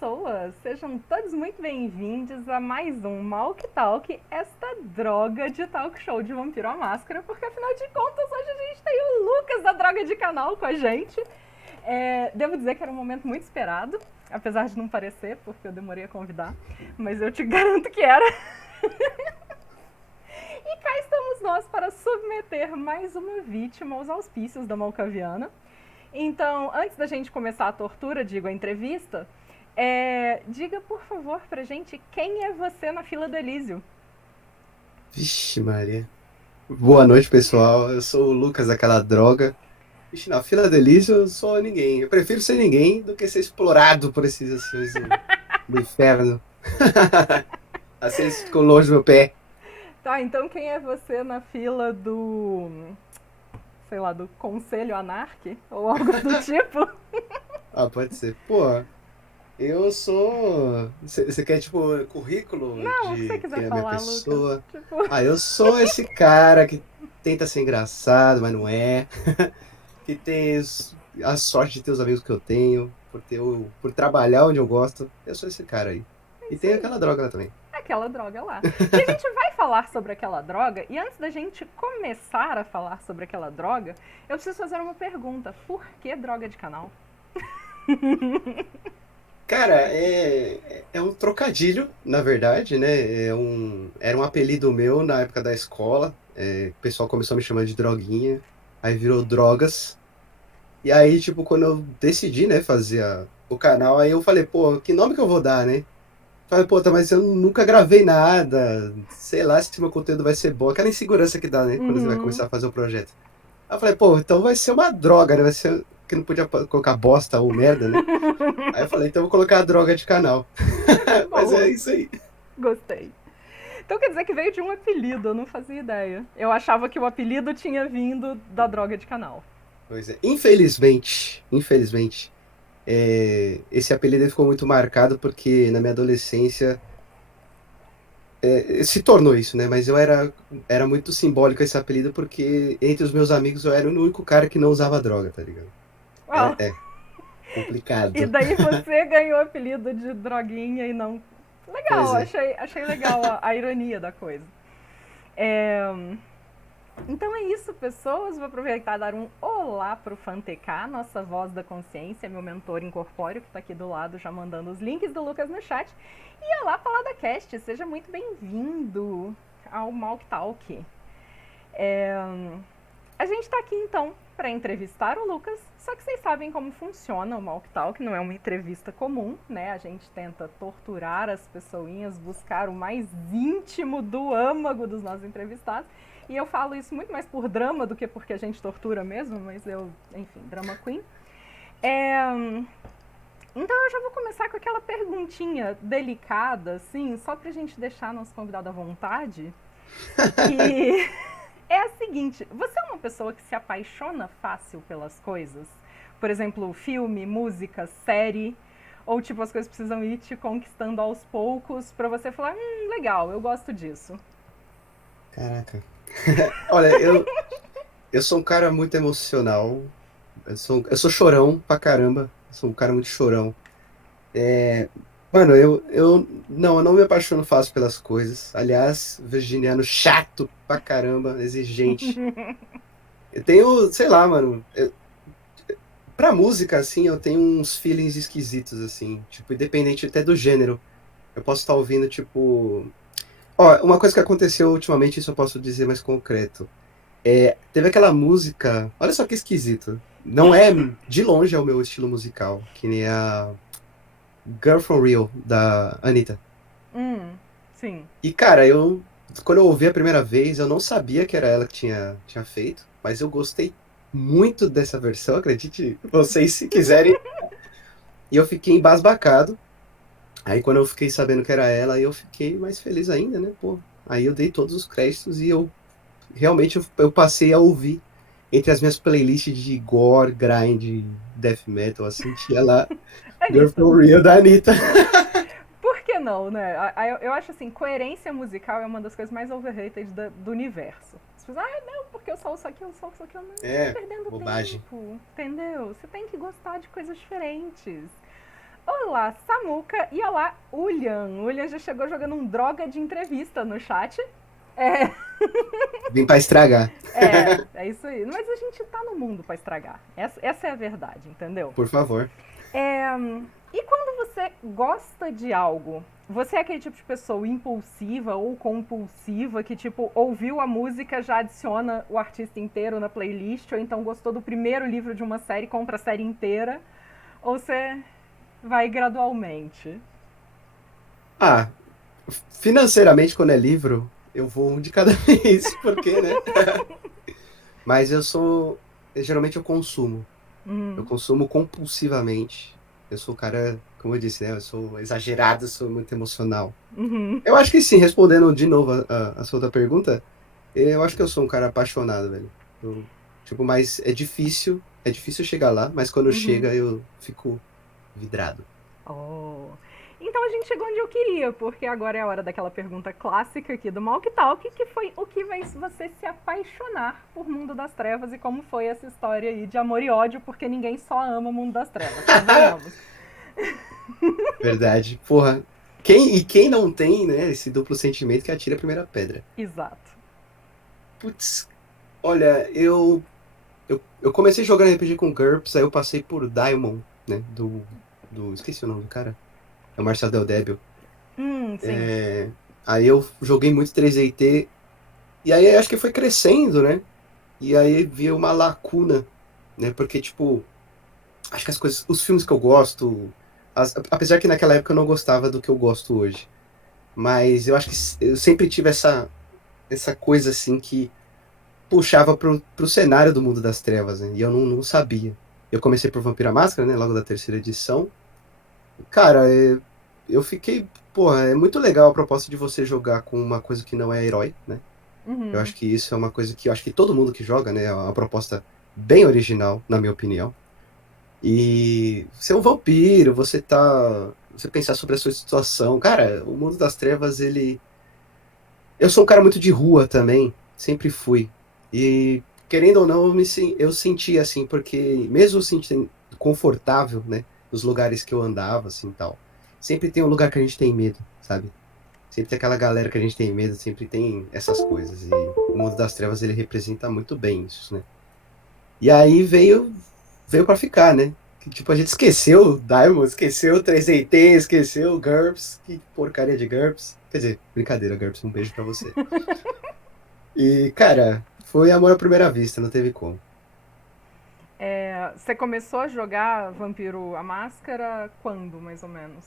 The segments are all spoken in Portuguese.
pessoas! Sejam todos muito bem-vindos a mais um Malk Talk, esta droga de talk show de Vampiro à Máscara, porque afinal de contas hoje a gente tem o Lucas da Droga de Canal com a gente. Devo dizer que era um momento muito esperado, apesar de não parecer, porque eu demorei a convidar, mas eu te garanto que era. E cá estamos nós para submeter mais uma vítima aos auspícios da Malkaviana. Então, antes da gente começar a tortura, digo, a entrevista, diga, por favor, pra gente quem é você na fila do Elísio. Vixe, Maria. Boa noite, pessoal. Eu sou o Lucas, aquela droga. Vixe, na fila do Elísio eu sou ninguém. Eu prefiro ser ninguém do que ser explorado por esses ações do inferno. Assim eles ficam longe do meu pé. Tá, então quem é você na fila do, sei lá, do Conselho Anarque? Ou algo do tipo? Ah, pode ser. Pô, eu sou. Você quer, tipo, currículo Não, o que você de quiser quem é a minha falar, Lucas. pessoa? Tipo, Ah, eu sou esse cara que tenta ser engraçado, mas não é. Que tem a sorte de ter os amigos que eu tenho, por trabalhar onde eu gosto. Eu sou esse cara aí. é E isso tem aí. aquela droga lá também. Aquela droga lá. E a gente vai falar sobre aquela droga, e antes da gente começar a falar sobre aquela droga, eu preciso fazer uma pergunta. Por que droga de canal? Cara, é um trocadilho, na verdade, né? Era um apelido meu na época da escola. O pessoal começou a me chamar de droguinha, aí virou drogas. E aí, tipo, quando eu decidi, né, fazer o canal, aí eu falei, pô, que nome que eu vou dar, né? Falei, pô, tá, mas eu nunca gravei nada, sei lá se meu conteúdo vai ser bom. Aquela insegurança que dá, né, quando você vai Uhum. começar a fazer o projeto. Aí eu falei, pô, então vai ser uma droga, né? Vai ser que não podia colocar bosta ou merda, né? Aí eu falei, então eu vou colocar a droga de canal. Mas é Boa, isso aí. gostei. Então quer dizer que veio de um apelido, eu não fazia ideia. Eu achava que o apelido tinha vindo da droga de canal. Pois é. Infelizmente, esse apelido ficou muito marcado porque na minha adolescência se tornou isso, né? Mas era muito simbólico esse apelido porque entre os meus amigos eu era o único cara que não usava droga, tá ligado? Uau. É E complicado. daí você ganhou o apelido de droguinha e não. Legal, Pois é. achei legal a ironia da coisa. É, Então é isso, pessoas. Vou aproveitar e dar um olá pro Fantecá, nossa voz da consciência, meu mentor incorpóreo, que está aqui do lado já mandando os links do Lucas no chat. E olá, Palada Cast, seja muito bem-vindo ao Malk Talk. É, A gente está aqui então para entrevistar o Lucas, só que vocês sabem como funciona o Malk Talk, não é uma entrevista comum, né? A gente tenta torturar as pessoinhas, buscar o mais íntimo do âmago dos nossos entrevistados. E eu falo isso muito mais por drama do que porque a gente tortura mesmo, mas enfim, drama queen. É, Então eu já vou começar com aquela perguntinha delicada, assim, só pra gente deixar nosso convidado à vontade, que é a seguinte: você é uma pessoa que se apaixona fácil pelas coisas? Por exemplo, filme, música, série? Ou tipo, as coisas precisam ir te conquistando aos poucos pra você falar, legal, eu gosto disso. Caraca. Olha, eu sou um cara muito emocional. Eu sou chorão pra caramba. Eu sou um cara muito chorão. Mano, eu não me apaixono fácil pelas coisas. Aliás, virginiano chato pra caramba, exigente. Eu tenho, sei lá, mano. Pra música, assim, eu tenho uns feelings esquisitos, assim. Tipo, independente até do gênero. Eu posso estar ouvindo, tipo. Ó, uma coisa que aconteceu ultimamente, isso eu posso dizer mais concreto. Teve aquela música. Olha só que esquisito. Não é, de longe, é o meu estilo musical, que nem a Girl From Real, da Anitta. Sim. E, cara, quando eu ouvi a primeira vez, eu não sabia que era ela que tinha feito, mas eu gostei muito dessa versão, acredite vocês, se quiserem. E eu fiquei embasbacado. Aí, quando eu fiquei sabendo que era ela, aí eu fiquei mais feliz ainda, né? Pô, aí eu dei todos os créditos e eu passei a ouvir entre as minhas playlists de gore, grind, death metal, assim, tinha lá Girl Anitta. From Real da Anitta. Por que não, né? Eu acho assim, coerência musical é uma das coisas mais overrated do universo. As pessoas, não, porque eu só ouço aquilo, só ouço aquilo. Não, você tá É, perdendo bobagem. tempo, entendeu? Você tem que gostar de coisas diferentes. Olá, Samuca e olá, Ulian. Ulian já chegou jogando um droga de entrevista no chat. É, Vim pra estragar, é isso aí. Mas a gente tá no mundo pra estragar. Essa é a verdade, entendeu? por favor. É, e quando você gosta de algo, você é aquele tipo de pessoa impulsiva ou compulsiva que, tipo, ouviu a música, já adiciona o artista inteiro na playlist, ou então gostou do primeiro livro de uma série, compra a série inteira, ou você vai gradualmente? Ah, financeiramente, quando é livro, eu vou um de cada vez, porque, né? Mas geralmente eu consumo. Eu Uhum, consumo compulsivamente. Eu sou o cara, como eu disse, né? Eu sou exagerado, sou muito emocional. uhum, Eu acho que sim, respondendo de novo a sua outra pergunta, eu acho que eu sou um cara apaixonado, velho. Tipo, mas é difícil chegar lá, mas quando uhum. chega eu fico vidrado. Oh. Então a gente chegou onde eu queria, porque agora é a hora daquela pergunta clássica aqui do Malk Talk, que foi o que fez você se apaixonar por Mundo das Trevas e como foi essa história aí de amor e ódio, porque ninguém só ama Mundo das Trevas, convenhamos. Verdade. Porra, quem não tem, né, esse duplo sentimento que atira a primeira pedra? Exato. Putz, olha, eu comecei jogando RPG com GURPS, aí eu passei por Daimon, né, esqueci o nome do cara, é o Marcel Del Débio. Sim. Aí eu joguei muito 3DT, e aí acho que foi crescendo, né, e aí vi uma lacuna, né, porque, tipo, acho que os filmes que eu gosto, apesar que naquela época eu não gostava do que eu gosto hoje, mas eu acho que eu sempre tive essa coisa, assim, que puxava pro cenário do Mundo das Trevas, né? E eu não sabia. Eu comecei por Vampira Máscara, né? Logo da terceira edição. Cara, eu fiquei. Porra, é muito legal a proposta de você jogar com uma coisa que não é herói, né? Eu acho Uhum. que isso é uma coisa que eu acho que todo mundo que joga, né? É uma proposta bem original, na minha opinião. E ser um vampiro, você tá. Você pensar sobre a sua situação. Cara, o Mundo das Trevas, ele. Eu sou um cara muito de rua também, sempre fui. E, querendo ou não, eu senti assim, porque mesmo sentindo confortável, né, nos lugares que eu andava, assim, tal, sempre tem um lugar que a gente tem medo, sabe? Sempre tem aquela galera que a gente tem medo, sempre tem essas coisas. E o Mundo das Trevas, ele representa muito bem isso, né? E aí veio para ficar, né? Que, tipo, a gente esqueceu o Diamond, esqueceu o 3AT, esqueceu o GURPS, que porcaria de GURPS. Quer dizer, brincadeira, GURPS, um beijo pra você. E, cara, foi amor à primeira vista, não teve como. Você começou a jogar Vampiro a Máscara quando, mais ou menos?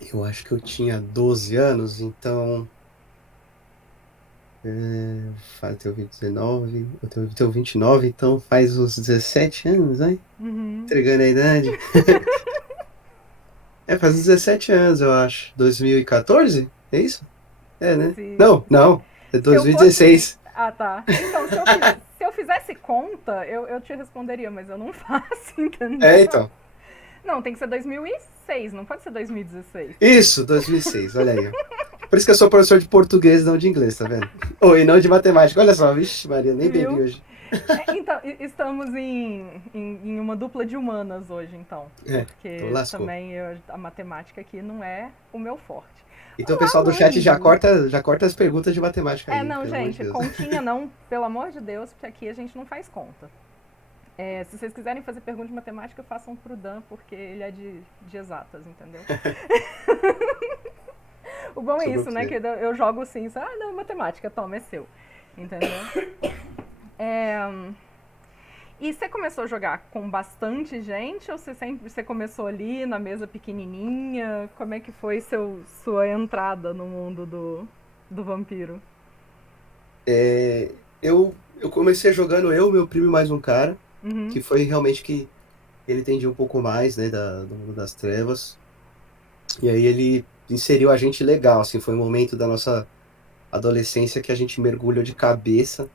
Eu acho que eu tinha 12 anos, então. Eu tenho 19, tenho 29, então faz uns 17 anos, né? Uhum. Entregando a idade. Faz uns 17 anos, eu acho. 2014? É isso? É, né? Se, Não. É se eu fosse. 2016. Ah, tá. Então, se eu fizesse conta, eu te responderia, mas eu não faço, entendeu? Então. Não, tem que ser 2006, não pode ser 2016. Isso, 2006, olha aí, ó. Por isso que eu sou professor de português, não de inglês, tá vendo? Ou e não de matemática. Olha só, vixe, Maria, nem bebi Viu? hoje. Então, estamos em uma dupla de humanas hoje, então. Então Porque lascou. também a matemática aqui não é o meu forte. Então o pessoal Olá, do chat Luigi! já corta as perguntas de matemática aí, Não, pelo amor de gente, Deus. continha não, pelo amor de Deus, porque aqui a gente não faz conta. Se vocês quiserem fazer pergunta de matemática, façam pro Dan, porque ele é de exatas, entendeu? O bom é Sobrou isso, pra né? Que você. eu jogo assim, não, matemática, toma, é seu. Entendeu? É, E você começou a jogar com bastante gente ou você começou ali na mesa pequenininha? Como é que foi sua entrada no mundo do vampiro? Eu comecei jogando eu, meu primo e mais um cara, Uhum, que foi realmente que ele entendia um pouco mais, né, do mundo das trevas. E aí ele inseriu a gente legal, assim, foi um momento da nossa adolescência que a gente mergulhou de cabeça.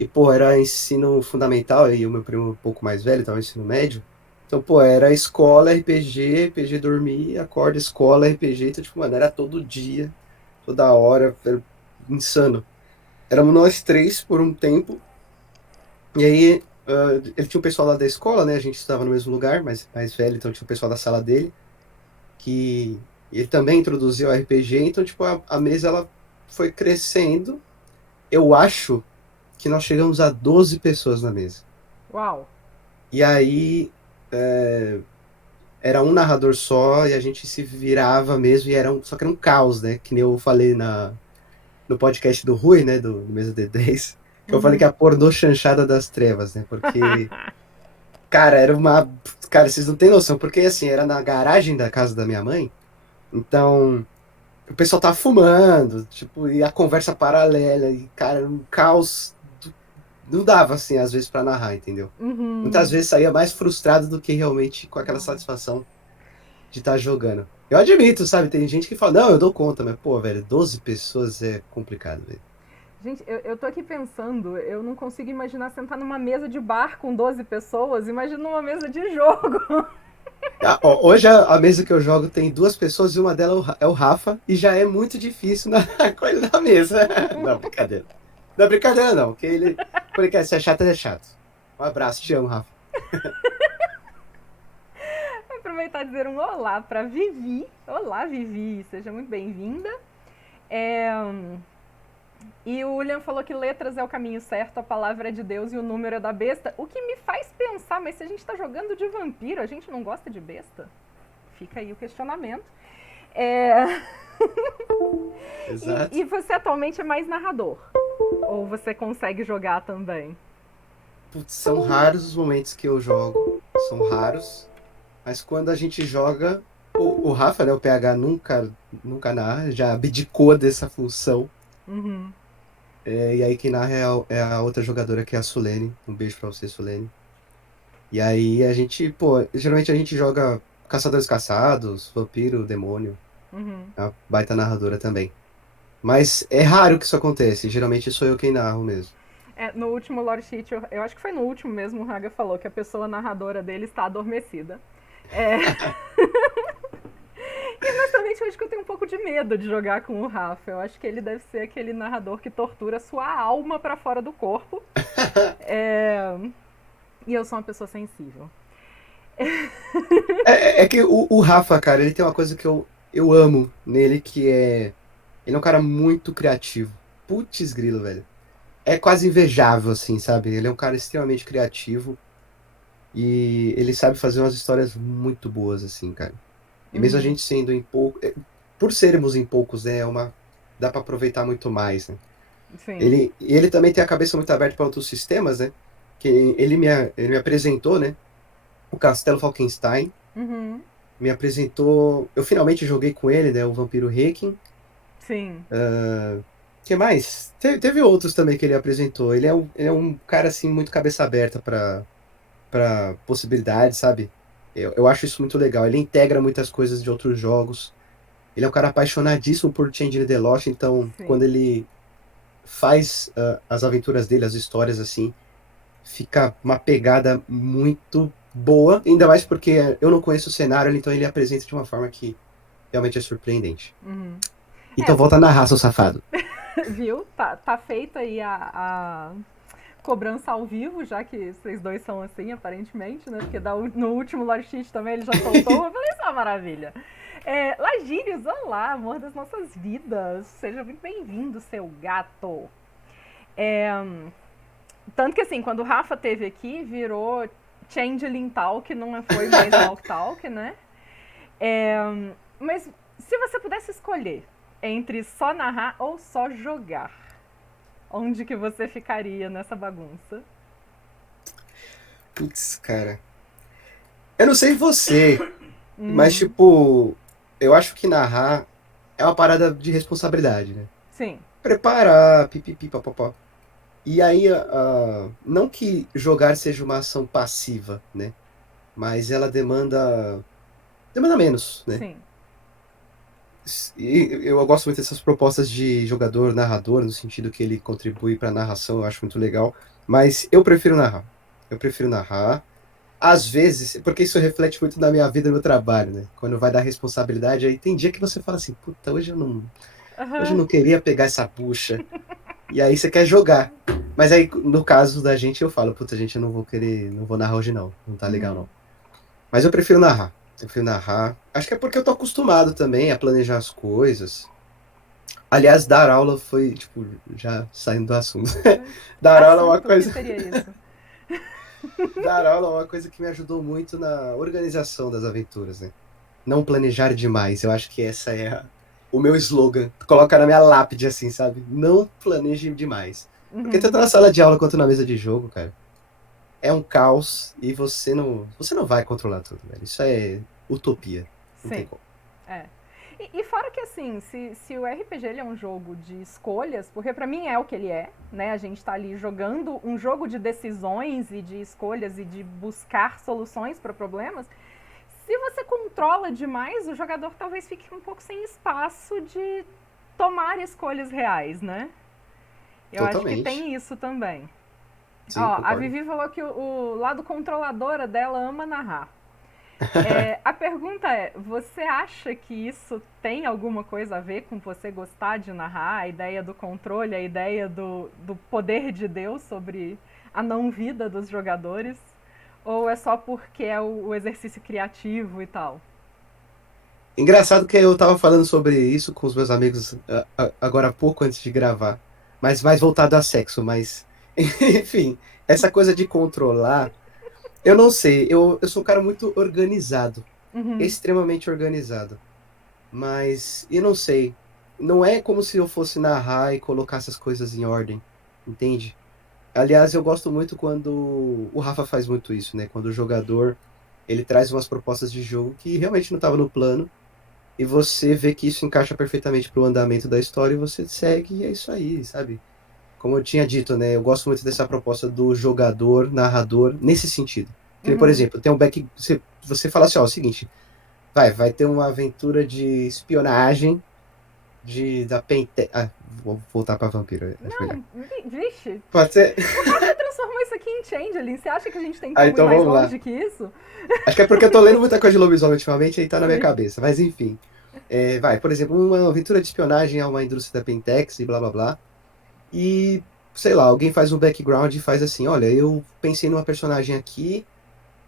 E, pô, era ensino fundamental, e o meu primo um pouco mais velho, tava no ensino médio. Então, pô, era escola, RPG, RPG dormir, acorda, escola, RPG. Então, tipo, mano, era todo dia, toda hora, era insano. Éramos nós três por um tempo, e aí ele tinha um pessoal lá da escola, né? A gente estava no mesmo lugar, mas mais velho, então tinha o pessoal da sala dele, que ele também introduziu o RPG, então, tipo, a mesa, ela foi crescendo. Eu acho que nós chegamos a 12 pessoas na mesa. Uau! E aí, era um narrador só, e a gente se virava mesmo, só que era um caos, né? Que nem eu falei no podcast do Rui, né? Do Mesa D10, que eu falei que é a pornô chanchada das trevas, né? Porque, cara, era uma... Cara, vocês não têm noção, porque assim, era na garagem da casa da minha mãe, então o pessoal tava fumando, tipo, e a conversa paralela, e, cara, era um caos. Não dava, assim, às vezes, pra narrar, entendeu? Muitas vezes saía mais frustrado do que realmente com aquela satisfação de estar jogando. Eu admito, sabe? Tem gente que fala, não, eu dou conta, mas, pô, velho, 12 pessoas é complicado, velho. Gente, eu tô aqui pensando, eu não consigo imaginar sentar numa mesa de bar com 12 pessoas, imagina numa mesa de jogo. Hoje a mesa que eu jogo tem 2 pessoas e uma delas é o Rafa, e já é muito difícil com ele na mesa. Não, brincadeira. Não é brincadeira, não, porque ele quer ser chato, ele é chato. Um abraço, te amo, Rafa. Vou aproveitar e dizer um olá pra Vivi. Olá, Vivi, seja muito bem-vinda. E o William falou que letras é o caminho certo, a palavra é de Deus e o número é da besta. O que me faz pensar, mas se a gente tá jogando de vampiro, a gente não gosta de besta? Fica aí o questionamento. Exato. E você atualmente é mais narrador? Ou você consegue jogar também? Putz, são raros os momentos que eu jogo. São raros. Mas quando a gente joga, o Rafa, né, o PH, nunca narra, já abdicou dessa função. E aí quem narra é a outra jogadora, que é a Sulene. Um beijo pra você, Sulene. E aí a gente, pô, geralmente a gente joga Caçadores Caçados, Vampiro, Demônio. É uma baita narradora também. Mas é raro que isso acontece. Geralmente sou eu quem narro mesmo. No último Lore Sheet, eu acho que foi no último mesmo, o Raga falou que a pessoa narradora dele está adormecida. E honestamente eu acho que eu tenho um pouco de medo de jogar com o Rafa. Eu acho que ele deve ser aquele narrador que tortura sua alma pra fora do corpo. E eu sou uma pessoa sensível. É que o Rafa, cara, ele tem uma coisa que eu amo nele, que é... Ele é um cara muito criativo. Putz grilo, velho. É quase invejável, assim, sabe? Ele é um cara extremamente criativo e ele sabe fazer umas histórias muito boas, assim, cara. E mesmo a gente sendo em pouco... Por sermos em poucos, né? Dá pra aproveitar muito mais, né? Sim. Ele também tem a cabeça muito aberta para outros sistemas, né? Que ele me apresentou, né? O Castelo Falkenstein. Me apresentou... Eu finalmente joguei com ele, né? O Vampiro Requiem. Sim. Que mais? Teve outros também que ele apresentou. Ele é um cara, assim, muito cabeça aberta para possibilidades, sabe? Eu acho isso muito legal. Ele integra muitas coisas de outros jogos. Ele é um cara apaixonadíssimo por Changeling the Lost, então Sim. quando ele faz as aventuras dele, as histórias, assim, fica uma pegada muito boa, ainda mais porque eu não conheço o cenário, então ele apresenta de uma forma que realmente é surpreendente. Então volta a narrar, seu safado. Viu? Tá feita aí a cobrança ao vivo, já que vocês dois são assim, aparentemente, né? Porque no último Lore Sheet também ele já soltou. Eu falei, isso é uma maravilha. Lagírios, olá, amor das nossas vidas. Seja muito bem-vindo, seu gato. Tanto que assim, quando o Rafa teve aqui, virou Changeling Talk, não foi mais Walk Talk, né? Mas se você pudesse escolher entre só narrar ou só jogar, onde que você ficaria nessa bagunça? Putz, cara. Eu não sei você, mas, tipo, eu acho que narrar é uma parada de responsabilidade, né? Sim. Preparar, pipipi, papapá. E aí, não que jogar seja uma ação passiva, né? Mas ela demanda menos, né? Sim. E eu gosto muito dessas propostas de jogador narrador, no sentido que ele contribui para a narração, eu acho muito legal. Mas eu prefiro narrar. Eu prefiro narrar. Às vezes, porque isso reflete muito na minha vida e no meu trabalho, né? Quando vai dar responsabilidade, aí tem dia que você fala assim, puta, hoje eu não queria pegar essa bucha. E aí você quer jogar. Mas aí, no caso da gente, eu falo, puta, gente, eu não vou querer, não vou narrar hoje não. Não tá legal Uhum. não. Mas eu prefiro narrar. Eu prefiro narrar. Acho que é porque eu tô acostumado também a planejar as coisas. Aliás, dar aula foi, tipo, já saindo do assunto. Dar aula é uma Assunto, o que coisa. seria isso? Dar aula é uma coisa que me ajudou muito na organização das aventuras, né? Não planejar demais. Eu acho que essa é o meu slogan. Coloca na minha lápide assim, sabe? Não planeje demais. Porque tanto Uhum. na sala de aula quanto na mesa de jogo, cara, é um caos e você não vai controlar tudo, velho. Isso é utopia. Não tem Sim, como. é. E fora que assim, se o RPG ele é um jogo de escolhas, porque pra mim é o que ele é, né? A gente tá ali jogando um jogo de decisões e de escolhas e de buscar soluções para problemas. Se você controla demais, o jogador talvez fique um pouco sem espaço de tomar escolhas reais, né? Eu acho que Totalmente. tem isso também. Sim, Ó, a concordo. Vivi falou que o lado controladora dela ama narrar. A pergunta é: você acha que isso tem alguma coisa a ver com você gostar de narrar? A ideia do controle, a ideia do poder de Deus sobre a não-vida dos jogadores? Ou é só porque é o exercício criativo e tal? Engraçado que eu tava falando sobre isso com os meus amigos agora há pouco antes de gravar. Mas mais voltado a sexo, mas. Enfim, essa coisa de controlar. Eu não sei, eu sou um cara muito organizado. Uhum, Extremamente organizado. Mas, eu não sei. Não é como se eu fosse narrar e colocar essas coisas em ordem, entende? Aliás, eu gosto muito quando o Rafa faz muito isso, né? Quando o jogador ele traz umas propostas de jogo que realmente não estava no plano e você vê que isso encaixa perfeitamente para o andamento da história e você segue e é isso aí, sabe? Como eu tinha dito, né? Eu gosto muito dessa proposta do jogador, narrador, nesse sentido. Que, por uhum, exemplo, tem um back. Você fala assim, ó, é o seguinte, vai ter uma aventura de espionagem da Pente. Ah, vou voltar pra vampiro, acho melhor. não, vixe, Pode ser? o Rafa transformou isso aqui em Changeling. Você acha que a gente tem Ah, como ir então mais vamos lá. longe que isso? Acho que é porque eu tô lendo muita coisa de lobisomem ultimamente e aí tá na minha Sim. cabeça. Mas enfim. Por exemplo, uma aventura de espionagem a uma indústria da Pentex e blá blá blá. E, sei lá, alguém faz um background e faz assim: olha, eu pensei numa personagem aqui,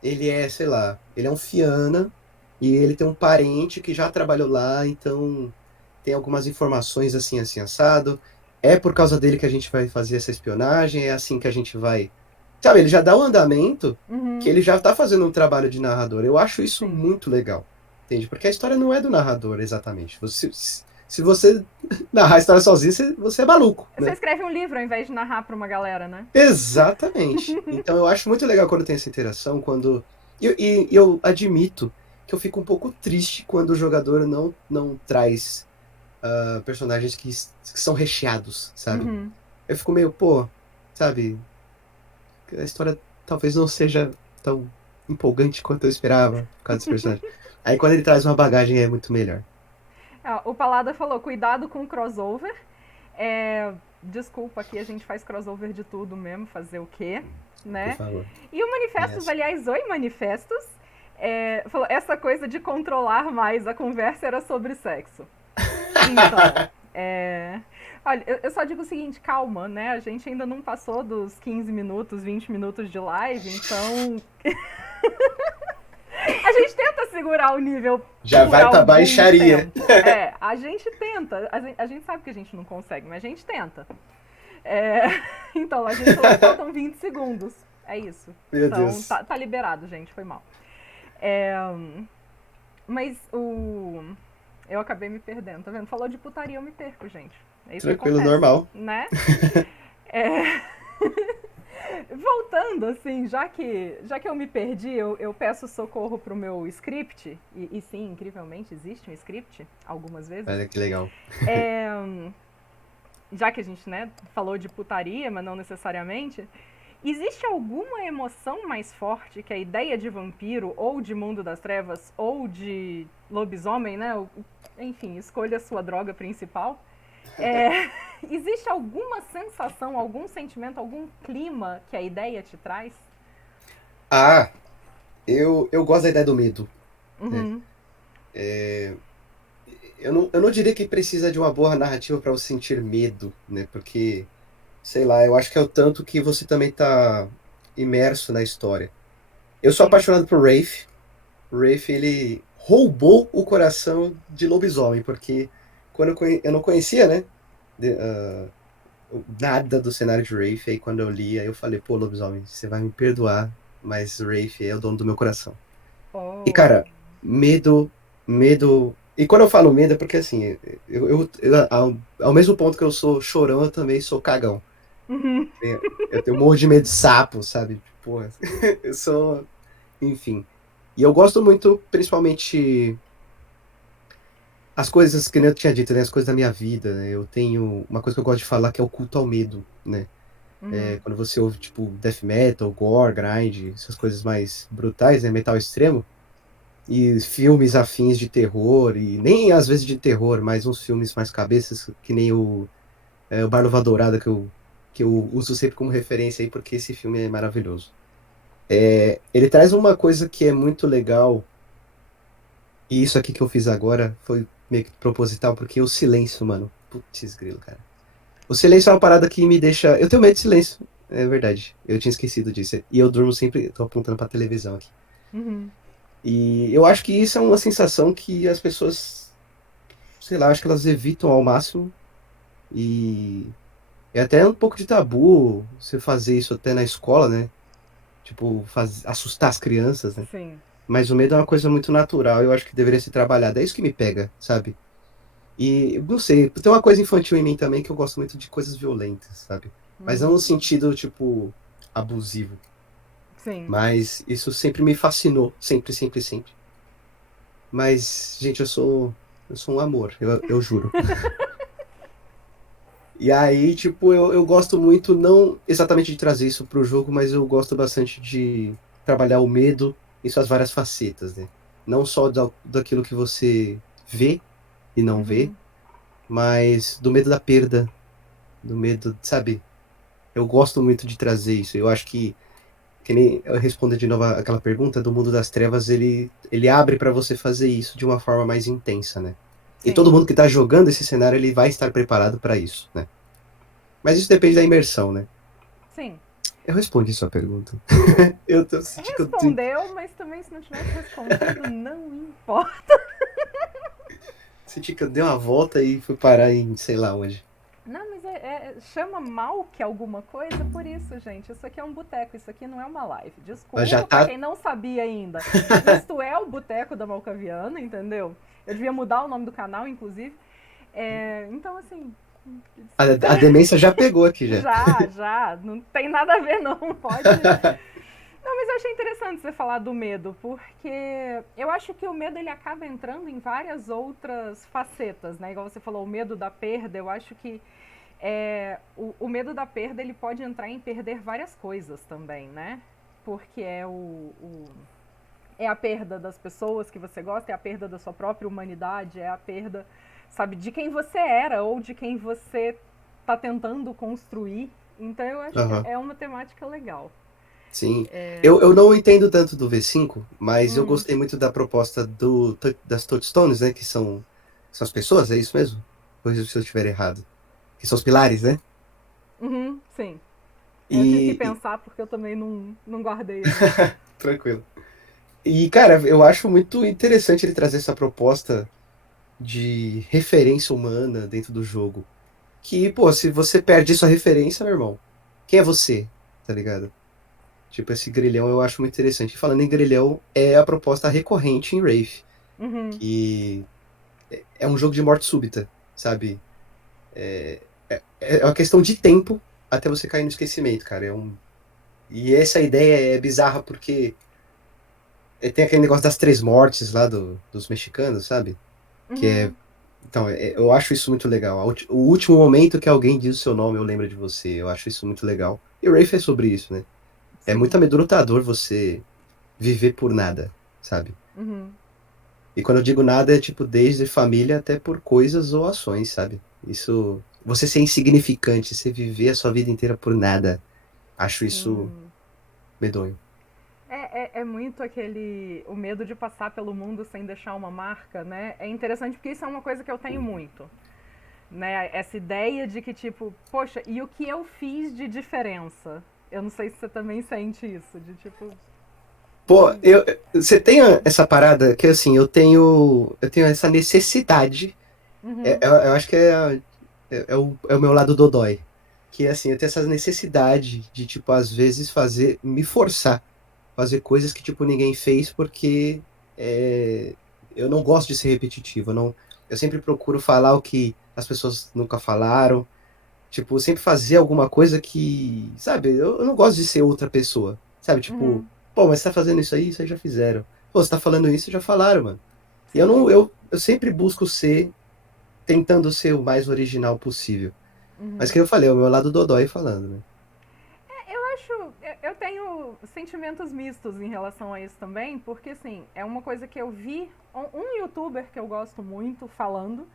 ele é, sei lá, ele é um Fiana e ele tem um parente que já trabalhou lá, então tem algumas informações assim, assim, assado. É por causa dele que a gente vai fazer essa espionagem, é assim que a gente vai. Sabe, ele já dá um andamento que Uhum, ele já tá fazendo um trabalho de narrador. Eu acho isso sim. muito legal. Entende? Porque a história não é do narrador exatamente. Se você narrar a história sozinho, você é maluco, Você né? escreve um livro ao invés de narrar pra uma galera, né? Exatamente. Então eu acho muito legal quando tem essa interação, quando. E eu admito que eu fico um pouco triste quando o jogador não traz personagens que são recheados, sabe? Uhum. Eu fico meio, pô, sabe? A história talvez não seja tão empolgante quanto eu esperava por causa desse personagem. Aí quando ele traz uma bagagem é muito melhor. O Palada falou: cuidado com o crossover. Desculpa, aqui a gente faz crossover de tudo mesmo, fazer o quê? Por Né? favor. E o Manifestos, Yes. aliás, oi Manifestos, falou: essa coisa de controlar mais a conversa era sobre sexo. Então, olha, eu só digo o seguinte: calma, né? A gente ainda não passou dos 15 minutos, 20 minutos de live, então a gente tenta segurar o nível Já por vai pra algum baixaria. tempo. A gente tenta. A gente sabe que a gente não consegue, mas a gente tenta. É, então, a gente falou que faltam 20 segundos. É isso. Meu Então, Deus. tá liberado, gente. Foi mal. É, mas o. Eu acabei me perdendo, tá vendo? Falou de putaria, eu me perco, gente. É isso que Tranquilo, acontece, normal. né? É, voltando, assim, já que eu me perdi, eu peço socorro pro meu script. E sim, incrivelmente, existe um script, algumas vezes. Olha que legal. É, já que a gente, né, falou de putaria, mas não necessariamente, existe alguma emoção mais forte que a ideia de vampiro, ou de mundo das trevas, ou de lobisomem, né? Enfim, escolha a sua droga principal. Existe alguma sensação, algum sentimento, algum clima que a ideia te traz? Ah, eu gosto da ideia do medo, né? Uhum, Eu não diria que precisa de uma boa narrativa para você sentir medo, né? Porque sei lá, eu acho que é o tanto que você também tá imerso na história. Eu sou Sim. apaixonado por Rafe. O Rafe, ele roubou o coração de lobisomem, porque quando eu não conhecia, né? Nada do cenário de Rafe, aí quando eu li, aí eu falei, pô, lobisomem, você vai me perdoar, mas o Rafe é o dono do meu coração. E, Oh. cara, medo, medo. E quando eu falo medo é porque, assim, ao mesmo ponto que eu sou chorão, eu também sou cagão. Uhum. Eu tenho um monte de medo de sapo, sabe? Tipo, eu sou. Enfim. E eu gosto muito, principalmente, as coisas que eu tinha dito, né? As coisas da minha vida, né? Eu tenho uma coisa que eu gosto de falar que é o culto ao medo, né? Uhum. Quando você ouve, tipo, death metal, gore, grind, essas coisas mais brutais, né? Metal extremo. E filmes afins de terror, e nem às vezes de terror, mas uns filmes mais cabeças, que nem o Bar Luva Dourada, que eu uso sempre como referência aí, porque esse filme é maravilhoso. Ele traz uma coisa que é muito legal, e isso aqui que eu fiz agora foi meio que proposital, porque o silêncio, mano. Putz, grilo, cara. O silêncio é uma parada que me deixa. Eu tenho medo de silêncio, é verdade. Eu tinha esquecido disso. E eu durmo sempre, tô apontando pra televisão aqui. Uhum. E eu acho que isso é uma sensação que as pessoas, sei lá, acho que elas evitam ao máximo. E é até um pouco de tabu você fazer isso até na escola, né? Tipo, assustar as crianças, né? Sim. Mas o medo é uma coisa muito natural, eu acho que deveria ser trabalhado. É isso que me pega, sabe? E não sei, tem uma coisa infantil em mim também que eu gosto muito de coisas violentas, sabe? Mas não no Uhum. sentido, tipo, abusivo. Sim. Mas isso sempre me fascinou, sempre, sempre, sempre. Mas, gente, eu sou um amor, eu juro. E aí, tipo, eu gosto muito, não exatamente de trazer isso pro jogo, mas eu gosto bastante de trabalhar o medo em suas várias facetas, né? Não só daquilo que você vê e não vê, Uhum. mas do medo da perda, do medo, sabe? Eu gosto muito de trazer isso. Eu acho que nem eu responder de novo aquela pergunta do mundo das trevas, ele abre para você fazer isso de uma forma mais intensa, né? E todo Sim. mundo que tá jogando esse cenário, ele vai estar preparado para isso, né? Mas isso depende da imersão, né? Sim. Eu respondi sua pergunta. Eu senti que Respondeu, mas também se não tivesse respondido, não importa. senti que eu dei uma volta e fui parar em sei lá onde. Não, mas chama mal que alguma coisa por isso, gente. Isso aqui é um boteco, isso aqui não é uma live. Mas já Desculpa pra tá. quem não sabia ainda. Isto é o Boteco da Malcaviana, entendeu? Eu devia mudar o nome do canal, inclusive. Então, assim, A demência já pegou aqui já. já, não tem nada a ver não, pode. Não, mas eu achei interessante você falar do medo, porque eu acho que o medo ele acaba entrando em várias outras facetas, né? Igual você falou, o medo da perda, eu acho que o medo da perda ele pode entrar em perder várias coisas também, né? Porque é a perda das pessoas que você gosta, é a perda da sua própria humanidade, é a perda, sabe, de quem você era ou de quem você está tentando construir. Então eu acho que Aham, é uma temática legal. sim. Eu não entendo tanto do V5, mas eu Uhum, gostei muito da proposta das Touchstones, né? Que são as pessoas, é isso mesmo? Corrija se eu estiver errado. Que são os pilares, né? uhum, sim. Eu tive que E, pensar porque eu também não guardei ainda. tranquilo. E, cara, eu acho muito interessante ele trazer essa proposta de referência humana dentro do jogo. Que, pô, se você perde sua referência, meu irmão, quem é você? Tá ligado? Tipo, esse grilhão eu acho muito interessante. E falando em grilhão, é a proposta recorrente em Wraith, Uhum, que é um jogo de morte súbita, sabe? É uma questão de tempo até você cair no esquecimento, cara. E essa ideia é bizarra porque tem aquele negócio das três mortes lá dos mexicanos, sabe? Que é. uhum, Então, eu acho isso muito legal. O último momento que alguém diz o seu nome, eu lembro de você. Eu acho isso muito legal. E o Wraith é sobre isso, né? É muito sim. amedrontador você viver por nada, sabe? Uhum, E quando eu digo nada, é tipo desde família até por coisas ou ações, sabe? Isso. Você ser insignificante, você viver a sua vida inteira por nada. Acho isso sim. medonho. É muito aquele. O medo de passar pelo mundo sem deixar uma marca, né? É interessante porque isso é uma coisa que eu tenho muito. né? Essa ideia de que, tipo, poxa, e o que eu fiz de diferença? Eu não sei se você também sente isso, de tipo. Pô, você tem essa parada que assim, eu tenho essa necessidade. Uhum, Eu acho que é o meu lado dodói. Que assim, eu tenho essa necessidade de, tipo, às vezes me forçar, fazer coisas que, tipo, ninguém fez porque é, eu não gosto de ser repetitivo. Eu sempre procuro falar o que as pessoas nunca falaram. Tipo, sempre fazer alguma coisa que, sabe, eu não gosto de ser outra pessoa. Sabe, tipo, uhum, pô, mas você tá fazendo isso aí já fizeram. Pô, você tá falando isso, já falaram, mano. E eu sim. não, eu sempre busco tentando ser o mais original possível. Mas Uhum. que eu falei, é o meu lado dodói falando, né? Eu acho. Eu tenho sentimentos mistos em relação a isso também, porque assim, é uma coisa que eu vi um youtuber que eu gosto muito falando,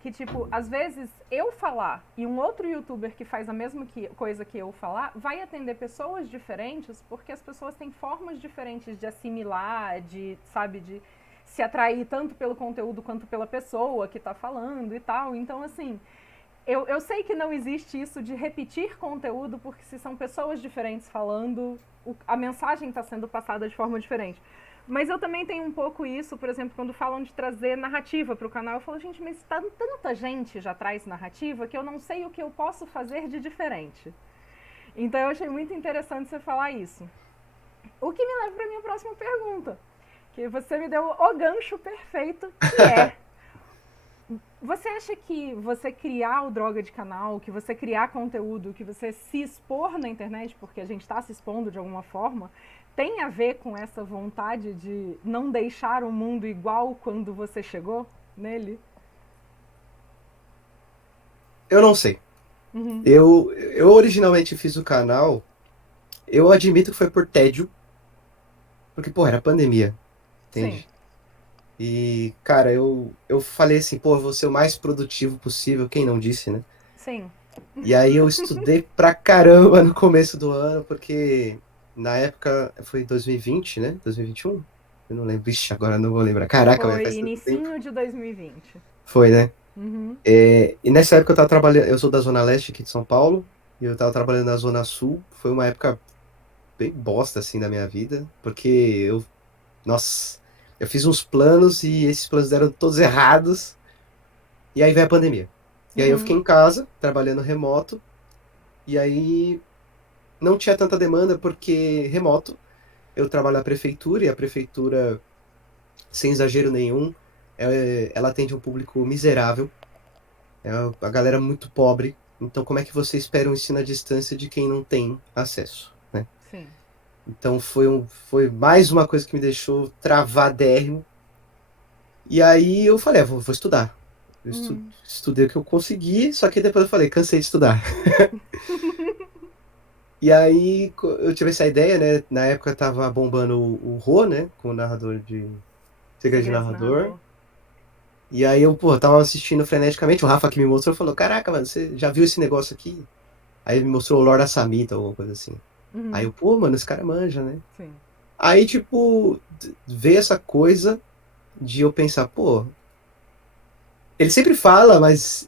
que tipo, às vezes eu falar e um outro youtuber que faz a mesma coisa que eu falar, vai atender pessoas diferentes, porque as pessoas têm formas diferentes de assimilar, de, sabe, de se atrair tanto pelo conteúdo quanto pela pessoa que tá falando e tal. Então, assim, eu sei que não existe isso de repetir conteúdo, porque se são pessoas diferentes falando, a mensagem está sendo passada de forma diferente. Mas eu também tenho um pouco isso, por exemplo, quando falam de trazer narrativa para o canal, eu falo, gente, mas tanta gente já traz narrativa que eu não sei o que eu posso fazer de diferente. Então eu achei muito interessante você falar isso. O que me leva para a minha próxima pergunta, que você me deu o gancho perfeito, que é: você acha que você criar o Droga de Canal, que você criar conteúdo, que você se expor na internet, porque a gente está se expondo de alguma forma, tem a ver com essa vontade de não deixar o mundo igual quando você chegou nele? Eu não sei. Uhum. Eu originalmente fiz o canal, eu admito que foi por tédio, porque, pô, era pandemia, Sim, entende? E, cara, eu falei assim, pô, eu vou ser o mais produtivo possível, quem não disse, né? sim. E aí eu estudei pra caramba no começo do ano, porque na época foi 2020, né? 2021? Eu não lembro. Ixi, agora eu não vou lembrar. Caraca, mas Foi faz tanto tempo. inicinho de 2020. Foi, né? Uhum. E nessa época eu tava trabalhando, eu sou da Zona Leste aqui de São Paulo, e eu tava trabalhando na Zona Sul. Foi uma época bem bosta, assim, da minha vida, porque nossa, eu fiz uns planos e esses planos deram todos errados, e aí veio a pandemia. E aí eu Uhum. fiquei em casa, trabalhando remoto, e aí não tinha tanta demanda porque remoto, eu trabalho na prefeitura e a prefeitura, sem exagero nenhum, ela atende um público miserável, é a galera muito pobre. Então, como é que você espera um ensino à distância de quem não tem acesso, né? Sim. Então, foi mais uma coisa que me deixou travadérrimo. E aí eu falei, vou estudar. Uhum. Estudei o que eu consegui, só que depois eu falei, cansei de estudar. E aí eu tive essa ideia, né? Na época tava bombando o Rô, né? Com o narrador de Segredo de Segredos do Narrador. Narrador. E aí eu, pô, tava assistindo freneticamente. O Rafa que me mostrou falou: Caraca, mano, você já viu esse negócio aqui? Aí ele me mostrou o Lord Assamita, alguma coisa assim. Aí Uhum. eu, pô, mano, esse cara manja, né? Sim. Aí, tipo, veio essa coisa de eu pensar, pô, ele sempre fala, mas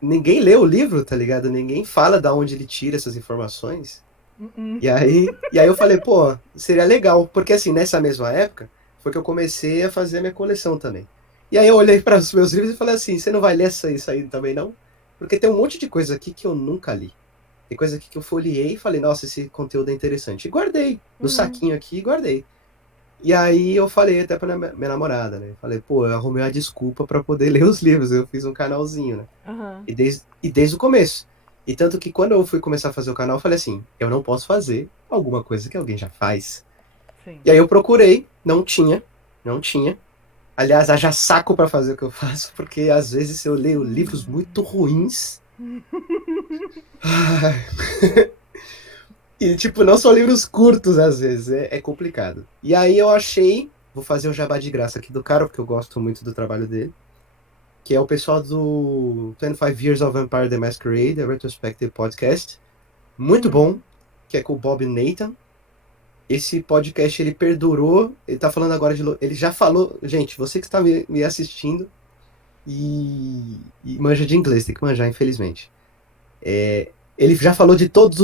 ninguém lê o livro, tá ligado? Ninguém fala da onde ele tira essas informações. Uhum. E aí eu falei, pô, seria legal, porque assim, nessa mesma época, foi que eu comecei a fazer a minha coleção também. E aí eu olhei para os meus livros e falei assim, você não vai ler isso aí também não? Porque tem um monte de coisa aqui que eu nunca li. Tem coisa aqui que eu folheei e falei, nossa, esse conteúdo é interessante. E guardei, no Uhum. saquinho aqui, e guardei. E aí eu falei até pra minha namorada, né? Falei, pô, eu arrumei uma desculpa para poder ler os livros, eu fiz um canalzinho, né? Uhum. E desde o começo. E tanto que quando eu fui começar a fazer o canal, eu falei assim, eu não posso fazer alguma coisa que alguém já faz. Sim. E aí eu procurei, não tinha. Aliás, haja saco pra fazer o que eu faço, porque às vezes eu leio livros muito ruins. E, tipo, não são livros curtos, às vezes, é complicado. E aí eu achei, vou fazer o jabá de graça aqui do cara, porque eu gosto muito do trabalho dele, que é o pessoal do 25 Years of Vampire the Masquerade, a Retrospective Podcast. Muito Uhum. bom, que é com o Bob Nathan. Esse podcast, ele perdurou, ele tá falando agora ele já falou, gente, você que está me assistindo, e manja de inglês, tem que manjar, infelizmente. Ele já falou de todos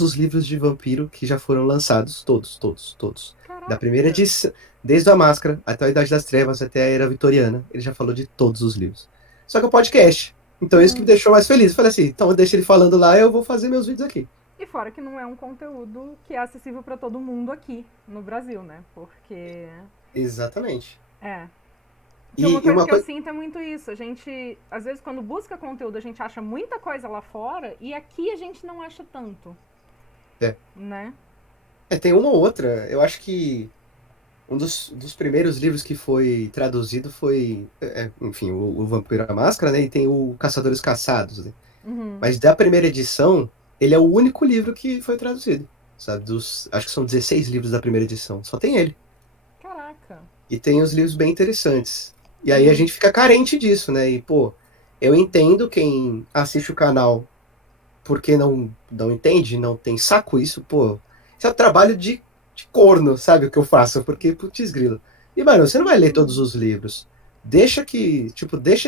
os livros de vampiro que já foram lançados, todos, todos, todos. Da primeira Caraca! edição, desde a Máscara até a Idade das Trevas, até a Era Vitoriana, ele já falou de todos os livros. Só que é um podcast. Então isso que me Uhum. deixou mais feliz. Eu falei assim, então deixa ele falando lá, eu vou fazer meus vídeos aqui. E fora que não é um conteúdo que é acessível para todo mundo aqui no Brasil, né? Porque Exatamente. é. Porque uma E coisa uma que eu coisa. sinto é muito isso. A gente, às vezes, quando busca conteúdo, a gente acha muita coisa lá fora e aqui a gente não acha tanto, É, né? tem uma ou outra. Eu acho que um dos primeiros livros que foi traduzido foi, enfim, o Vampiro à Máscara, né? E tem o Caçadores Caçados, né? Uhum. Mas da primeira edição, ele é o único livro que foi traduzido. Sabe? Acho que são 16 livros da primeira edição. Só tem ele. Caraca. E tem os livros bem interessantes. E aí a Uhum. gente fica carente disso, né? E, pô, eu entendo quem assiste o canal porque não entende, não tem saco isso, pô. Isso é um trabalho de corno, sabe o que eu faço? Porque, putz grilo. E, mano, você não vai ler todos Sim. os livros. Deixa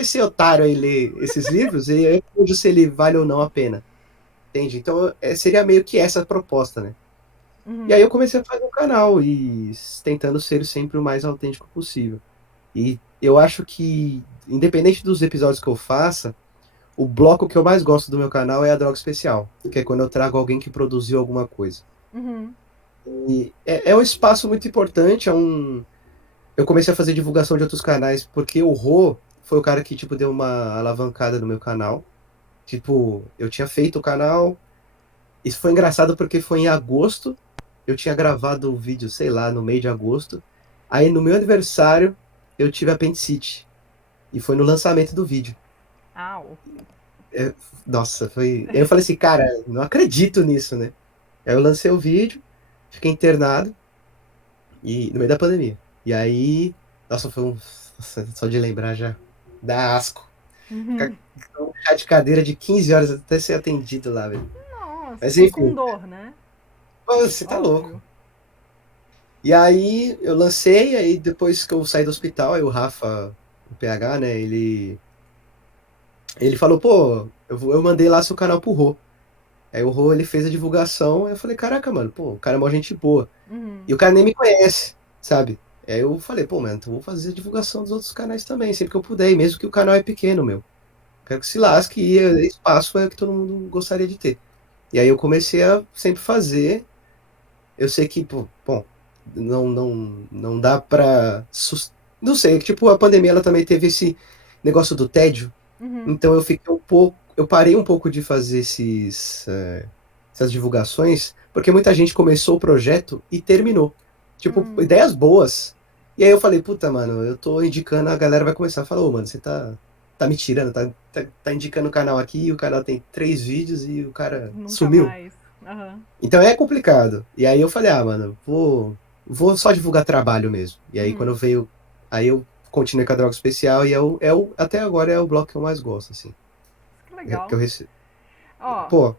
esse otário aí ler esses livros e aí eu vejo se ele vale ou não a pena. Entende? Então, seria meio que essa a proposta, né? E aí Uhum. eu comecei a fazer um canal e tentando ser sempre o mais autêntico possível. E eu acho que, independente dos episódios que eu faça, o bloco que eu mais gosto do meu canal é a Droga Especial, que é quando eu trago alguém que produziu alguma coisa. Uhum. E é um espaço muito importante, eu comecei a fazer divulgação de outros canais, porque o Rô foi o cara que, tipo, deu uma alavancada no meu canal. Tipo, eu tinha feito o canal, isso foi engraçado porque foi em agosto, eu tinha gravado o vídeo, sei lá, no meio de agosto. Aí no meu aniversário, eu tive apendicite. E foi no lançamento do vídeo. Au. É, nossa, foi. Aí eu falei assim, cara, não acredito nisso, né? Aí eu lancei o vídeo, fiquei internado, e no meio da pandemia. E aí, nossa, nossa, só de lembrar já dá asco. Ficar Uhum. com um chá de cadeira de 15 horas até ser atendido lá, velho. Nossa. Mas E com enfim, dor, né? pô, você tá louco. Óbvio. E aí eu lancei, aí depois que eu saí do hospital, aí o Rafa, o PH, né, ele falou, pô, eu mandei lá seu canal pro Rô. Aí o Rô, ele fez a divulgação, aí eu falei, caraca, mano, pô, o cara é mó gente boa. Uhum. E o cara nem me conhece, sabe? Aí eu falei, pô, mano, então vou fazer a divulgação dos outros canais também, sempre que eu puder, e mesmo que o canal é pequeno, meu. Quero que se lasque e espaço é o que todo mundo gostaria de ter. E aí eu comecei a sempre fazer. Eu sei que, pô, bom, não dá pra. Não sei, tipo, a pandemia ela também teve esse negócio do tédio. Uhum. Então eu fiquei um pouco. Eu parei um pouco de fazer essas divulgações, porque muita gente começou o projeto e terminou. Tipo, Hum. ideias boas. E aí eu falei, puta, mano, eu tô indicando, a galera vai começar a falar, ô, mano, você tá me tirando, tá indicando o canal aqui, o canal tem 3 vídeos e o cara Nunca sumiu. mais. Aham. Então é complicado. E aí eu falei, ah, mano, vou só divulgar trabalho mesmo. E aí Uhum. quando veio, aí eu continuei com a Droga Especial e até agora é o bloco que eu mais gosto, assim. Que Que legal. eu recebi. Ó, Pô,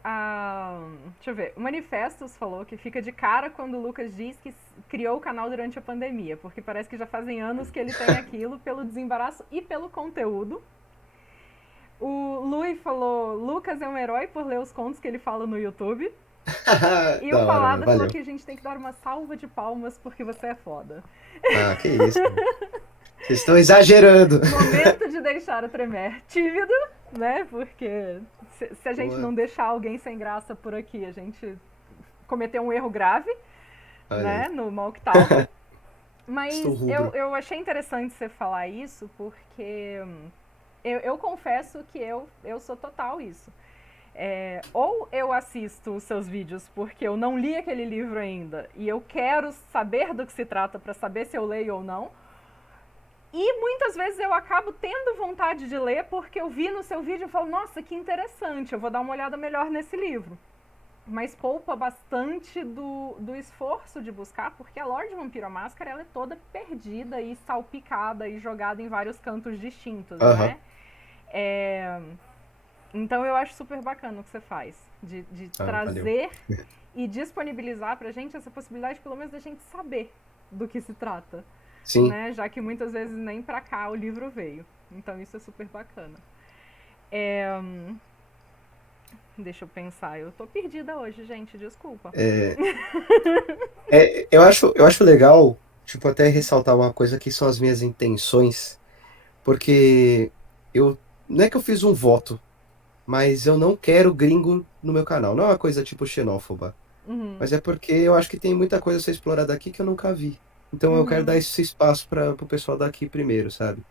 deixa eu ver. O Manifestos falou que fica de cara quando o Lucas diz que criou o canal durante a pandemia, porque parece que já fazem anos que ele tem aquilo pelo desembaraço e pelo conteúdo. O Lui falou: Lucas é um herói por ler os contos que ele fala no YouTube. E o da hora, mano, Falada falou valeu. que a gente tem que dar uma salva de palmas porque você é foda. Ah, que isso, mano. Vocês estão exagerando. Momento de deixar o Tremer tímido, né? Porque se a gente Boa, não deixar alguém sem graça por aqui, a gente cometeu um erro grave, olha né? aí. No Malk Talk. Estou Mas eu, rubro. eu achei interessante você falar isso, porque eu confesso que eu sou total isso. Ou eu assisto os seus vídeos porque eu não li aquele livro ainda e eu quero saber do que se trata para saber se eu leio ou não. E muitas vezes eu acabo tendo vontade de ler porque eu vi no seu vídeo e falo, nossa, que interessante, eu vou dar uma olhada melhor nesse livro. Mas poupa bastante do esforço de buscar, porque a Lorde Vampiro à Máscara ela é toda perdida e salpicada e jogada em vários cantos distintos, Aham. né? É, então eu acho super bacana o que você faz, de Ah, valeu. trazer e disponibilizar pra gente essa possibilidade, pelo menos, da gente saber do que se trata, Sim. né? Já que muitas vezes nem pra cá o livro veio. Então isso é super bacana. É, deixa eu pensar, eu tô perdida hoje, gente, desculpa. É, eu acho legal, tipo, até ressaltar uma coisa que são as minhas intenções, porque eu, não é que eu fiz um voto, mas eu não quero gringo no meu canal. Não é uma coisa tipo xenófoba, Uhum, mas é porque eu acho que tem muita coisa a ser explorada aqui que eu nunca vi. Então eu quero dar uhum, esse espaço para o pessoal daqui primeiro, sabe?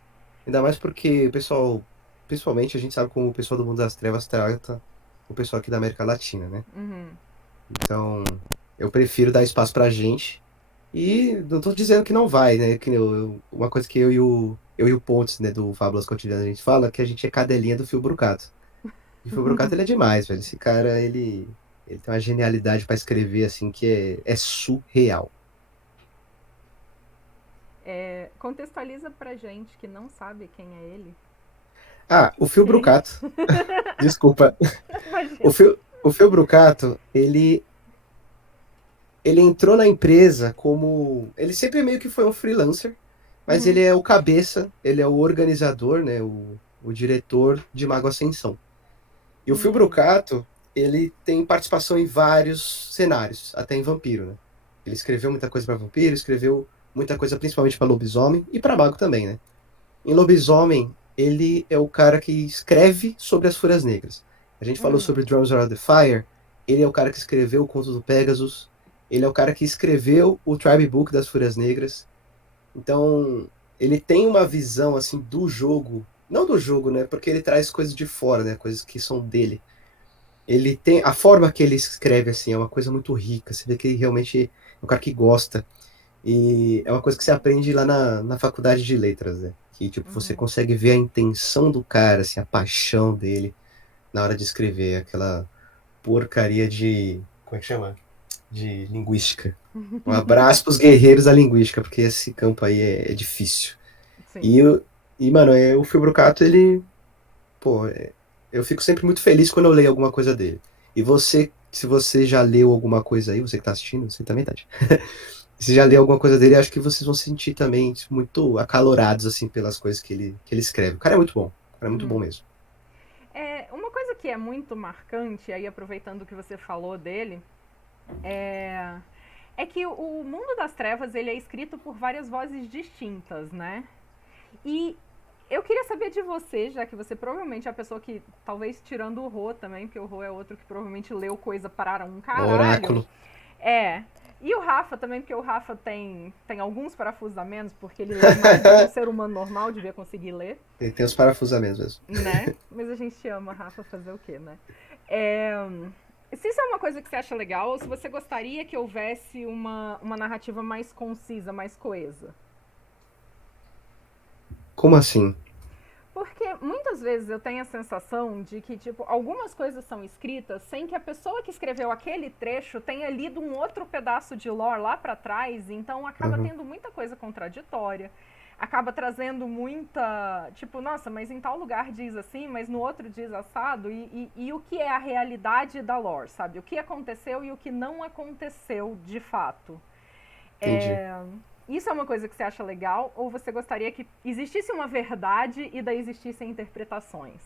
Ainda mais porque o pessoal, principalmente a gente sabe como o pessoal do mundo das trevas trata o pessoal aqui da América Latina, né? uhum. Então, eu prefiro dar espaço pra gente. E não tô dizendo que não vai, né? Que uma coisa que eu e o Pontes, né, do Fábulas Cotidianas, a gente fala que a gente é cadelinha do Fio Brucato. E o Fio Brucato, ele é demais, velho. Esse cara, ele tem uma genialidade pra escrever, assim, que é surreal. É, contextualiza pra gente que não sabe quem é ele. Ah, o Fio Brucato. Desculpa. Imagina. O Fio Brucato, ele entrou na empresa como. Ele sempre meio que foi um freelancer, mas ele Uhum, é o cabeça, ele é o organizador, né? O diretor de Mago Ascensão. E o Phil uhum, Brucato, ele tem participação em vários cenários, até em Vampiro, né? Ele escreveu muita coisa para Vampiro, escreveu muita coisa principalmente para Lobisomem e para Mago também, né? Em Lobisomem, ele é o cara que escreve sobre as Fúrias Negras. A gente falou uhum, sobre Drums Around the Fire, ele é o cara que escreveu o Conto do Pegasus, ele é o cara que escreveu o Tribe Book das Fúrias Negras. Então, ele tem uma visão assim do jogo, não do jogo, né? Porque ele traz coisas de fora, né? Coisas que são dele. Ele tem a forma que ele escreve assim é uma coisa muito rica. Você vê que ele realmente é um cara que gosta. E é uma coisa que você aprende lá na faculdade de letras, né? Que, tipo, você uhum. consegue ver a intenção do cara, assim, a paixão dele na hora de escrever aquela porcaria de. Como é que chama? De linguística. Um abraço pros guerreiros da linguística, porque esse campo aí é difícil. Sim. E, mano, o Phil Brucato, ele. Pô, eu fico sempre muito feliz quando eu leio alguma coisa dele. E você, se você já leu alguma coisa aí, você que tá assistindo, você também tá. Se já leu alguma coisa dele, acho que vocês vão se sentir também muito acalorados assim pelas coisas que ele escreve. O cara é muito bom. O cara é muito bom Uhum. mesmo. É, uma coisa que é muito marcante, aí aproveitando o que você falou dele, é, é que o mundo das trevas ele é escrito por várias vozes distintas, né? E eu queria saber de você, já que você provavelmente é a pessoa que, talvez tirando o Rô também, porque o Rô é outro que provavelmente leu coisa para um caralho. Oráculo. É. E o Rafa também, porque o Rafa tem alguns parafusos a menos, porque ele lê mais do que um ser humano normal devia conseguir ler, Ele tem os parafusamentos mesmo. né? Mas a gente ama Rafa fazer o quê, né? É, se isso é uma coisa que você acha legal, ou se você gostaria que houvesse uma narrativa mais concisa, mais coesa. Como assim? Porque muitas vezes eu tenho a sensação de que, tipo, algumas coisas são escritas sem que a pessoa que escreveu aquele trecho tenha lido um outro pedaço de lore lá pra trás, então acaba Uhum, tendo muita coisa contraditória. Acaba trazendo muita. Tipo, nossa, mas em tal lugar diz assim, mas no outro diz assado. E o que é a realidade da lore, sabe? O que aconteceu e o que não aconteceu de fato. entendi. É, isso é uma coisa que você acha legal? Ou você gostaria que existisse uma verdade e daí existissem interpretações?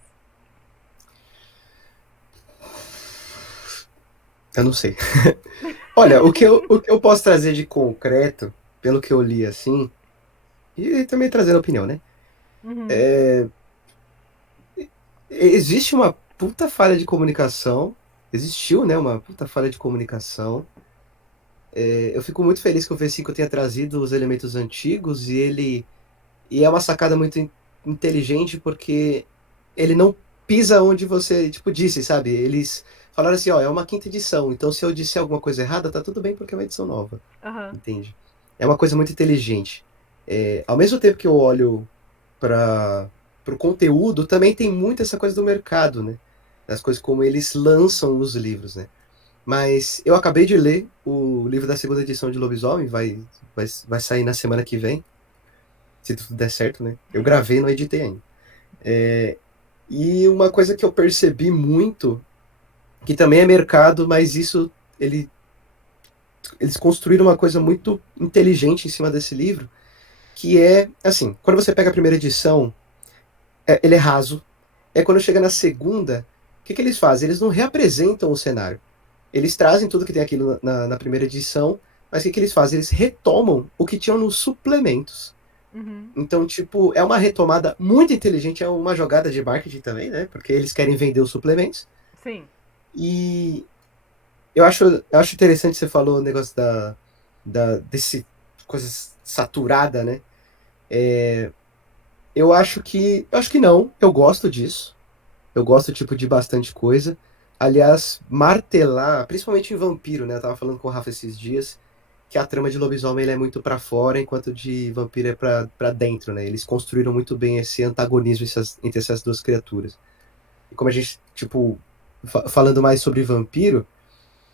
Eu não sei. Olha, o que eu posso trazer de concreto, pelo que eu li assim, e também trazendo opinião, né? Uhum, Existe uma puta falha de comunicação. Existiu, né? Uma puta falha de comunicação. Eu fico muito feliz que o V5 tenha trazido os elementos antigos e é uma sacada muito inteligente porque ele não pisa onde você, tipo, disse, sabe? Eles falaram assim, ó, é uma quinta edição, então se eu disser alguma coisa errada, tá tudo bem porque é uma edição nova, aham, entende? É uma coisa muito inteligente. Ao mesmo tempo que eu olho para o conteúdo, também tem muito essa coisa do mercado, né? Das coisas como eles lançam os livros, né? Mas eu acabei de ler o livro da segunda edição de Lobisomem, vai sair na semana que vem, se tudo der certo, né? Eu gravei, não editei ainda. E uma coisa que eu percebi muito, que também é mercado, mas isso eles construíram uma coisa muito inteligente em cima desse livro, que é, assim, quando você pega a primeira edição, ele é raso. Quando chega na segunda, o que eles fazem? Eles não reapresentam o cenário. Eles trazem tudo que tem aquilo na primeira edição, mas o que eles fazem? Eles retomam o que tinham nos suplementos. Uhum. Então, tipo, é uma retomada muito inteligente, é uma jogada de marketing também, né? Porque eles querem vender os suplementos. Sim. E eu acho interessante você falou o negócio desse coisa saturada, né? Eu acho que não, eu gosto disso. Eu gosto, tipo, de bastante coisa. Aliás, martelar, principalmente em vampiro, né? Eu tava falando com o Rafa esses dias, que a trama de lobisomem ele é muito pra fora, enquanto de vampiro é pra dentro, né? Eles construíram muito bem esse antagonismo entre essas duas criaturas. E como a gente, tipo, falando mais sobre vampiro,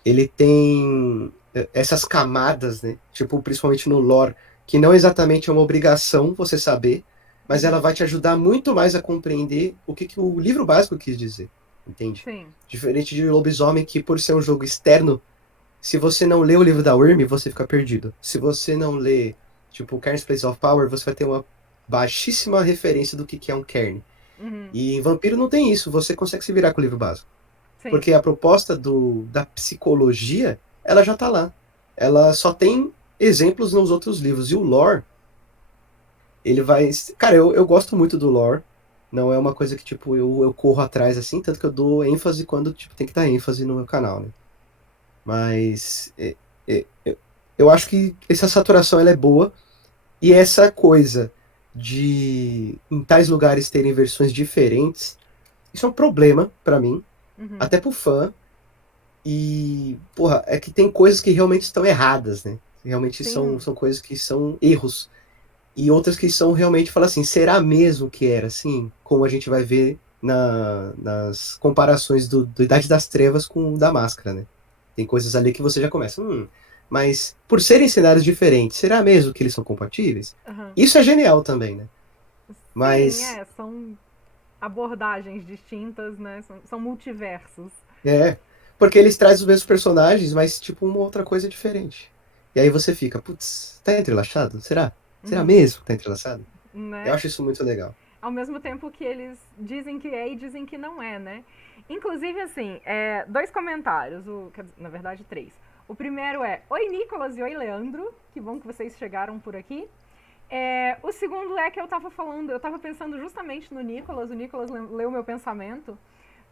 ele tem essas camadas, né? Tipo, principalmente no lore, que não exatamente é uma obrigação você saber, mas ela Uhum. vai te ajudar muito mais a compreender o que o livro básico quis dizer, entende? Sim. Diferente de Lobisomem, que por ser um jogo externo, se você não lê o livro da Wyrm, você fica perdido. Se você não lê, tipo, Cairn's Place of Power, você vai ter uma baixíssima referência do que é um Cairn. Uhum. E em Vampiro não tem isso, você consegue se virar com o livro básico. Sim. Porque a proposta da psicologia, ela já tá lá. Ela só tem exemplos nos outros livros. E o lore, ele vai. Cara, eu gosto muito do lore. Não é uma coisa que, tipo, eu corro atrás assim, tanto que eu dou ênfase quando, tipo, tem que dar ênfase no meu canal, né? Mas é, eu acho que essa saturação ela é boa. E essa coisa de em tais lugares terem versões diferentes, isso é um problema pra mim, Uhum. até pro fã. E, porra, é que tem coisas que realmente estão erradas, né? Realmente são, Sim. são coisas que são erros. E outras que são realmente, fala assim, será mesmo que era assim? Como a gente vai ver nas comparações do Idade das Trevas com o da Máscara, né? Tem coisas ali que você já começa, mas por serem cenários diferentes, será mesmo que eles são compatíveis? Uhum. Isso é genial também, né? Sim, Mas, são abordagens distintas, né? São multiversos. porque eles trazem os mesmos personagens, mas tipo uma outra coisa diferente. E aí você fica, putz, tá entrelaçado? Será? Será Uhum. mesmo que tá entrelaçado? Eu Né? acho isso muito legal. Ao mesmo tempo que eles dizem que é e dizem que não é, né? Inclusive, assim, dois comentários, na verdade, três. O primeiro é: Oi, Nicolas e oi, Leandro. Que bom que vocês chegaram por aqui. O segundo é que eu tava pensando justamente no Nicolas, o Nicolas leu meu pensamento,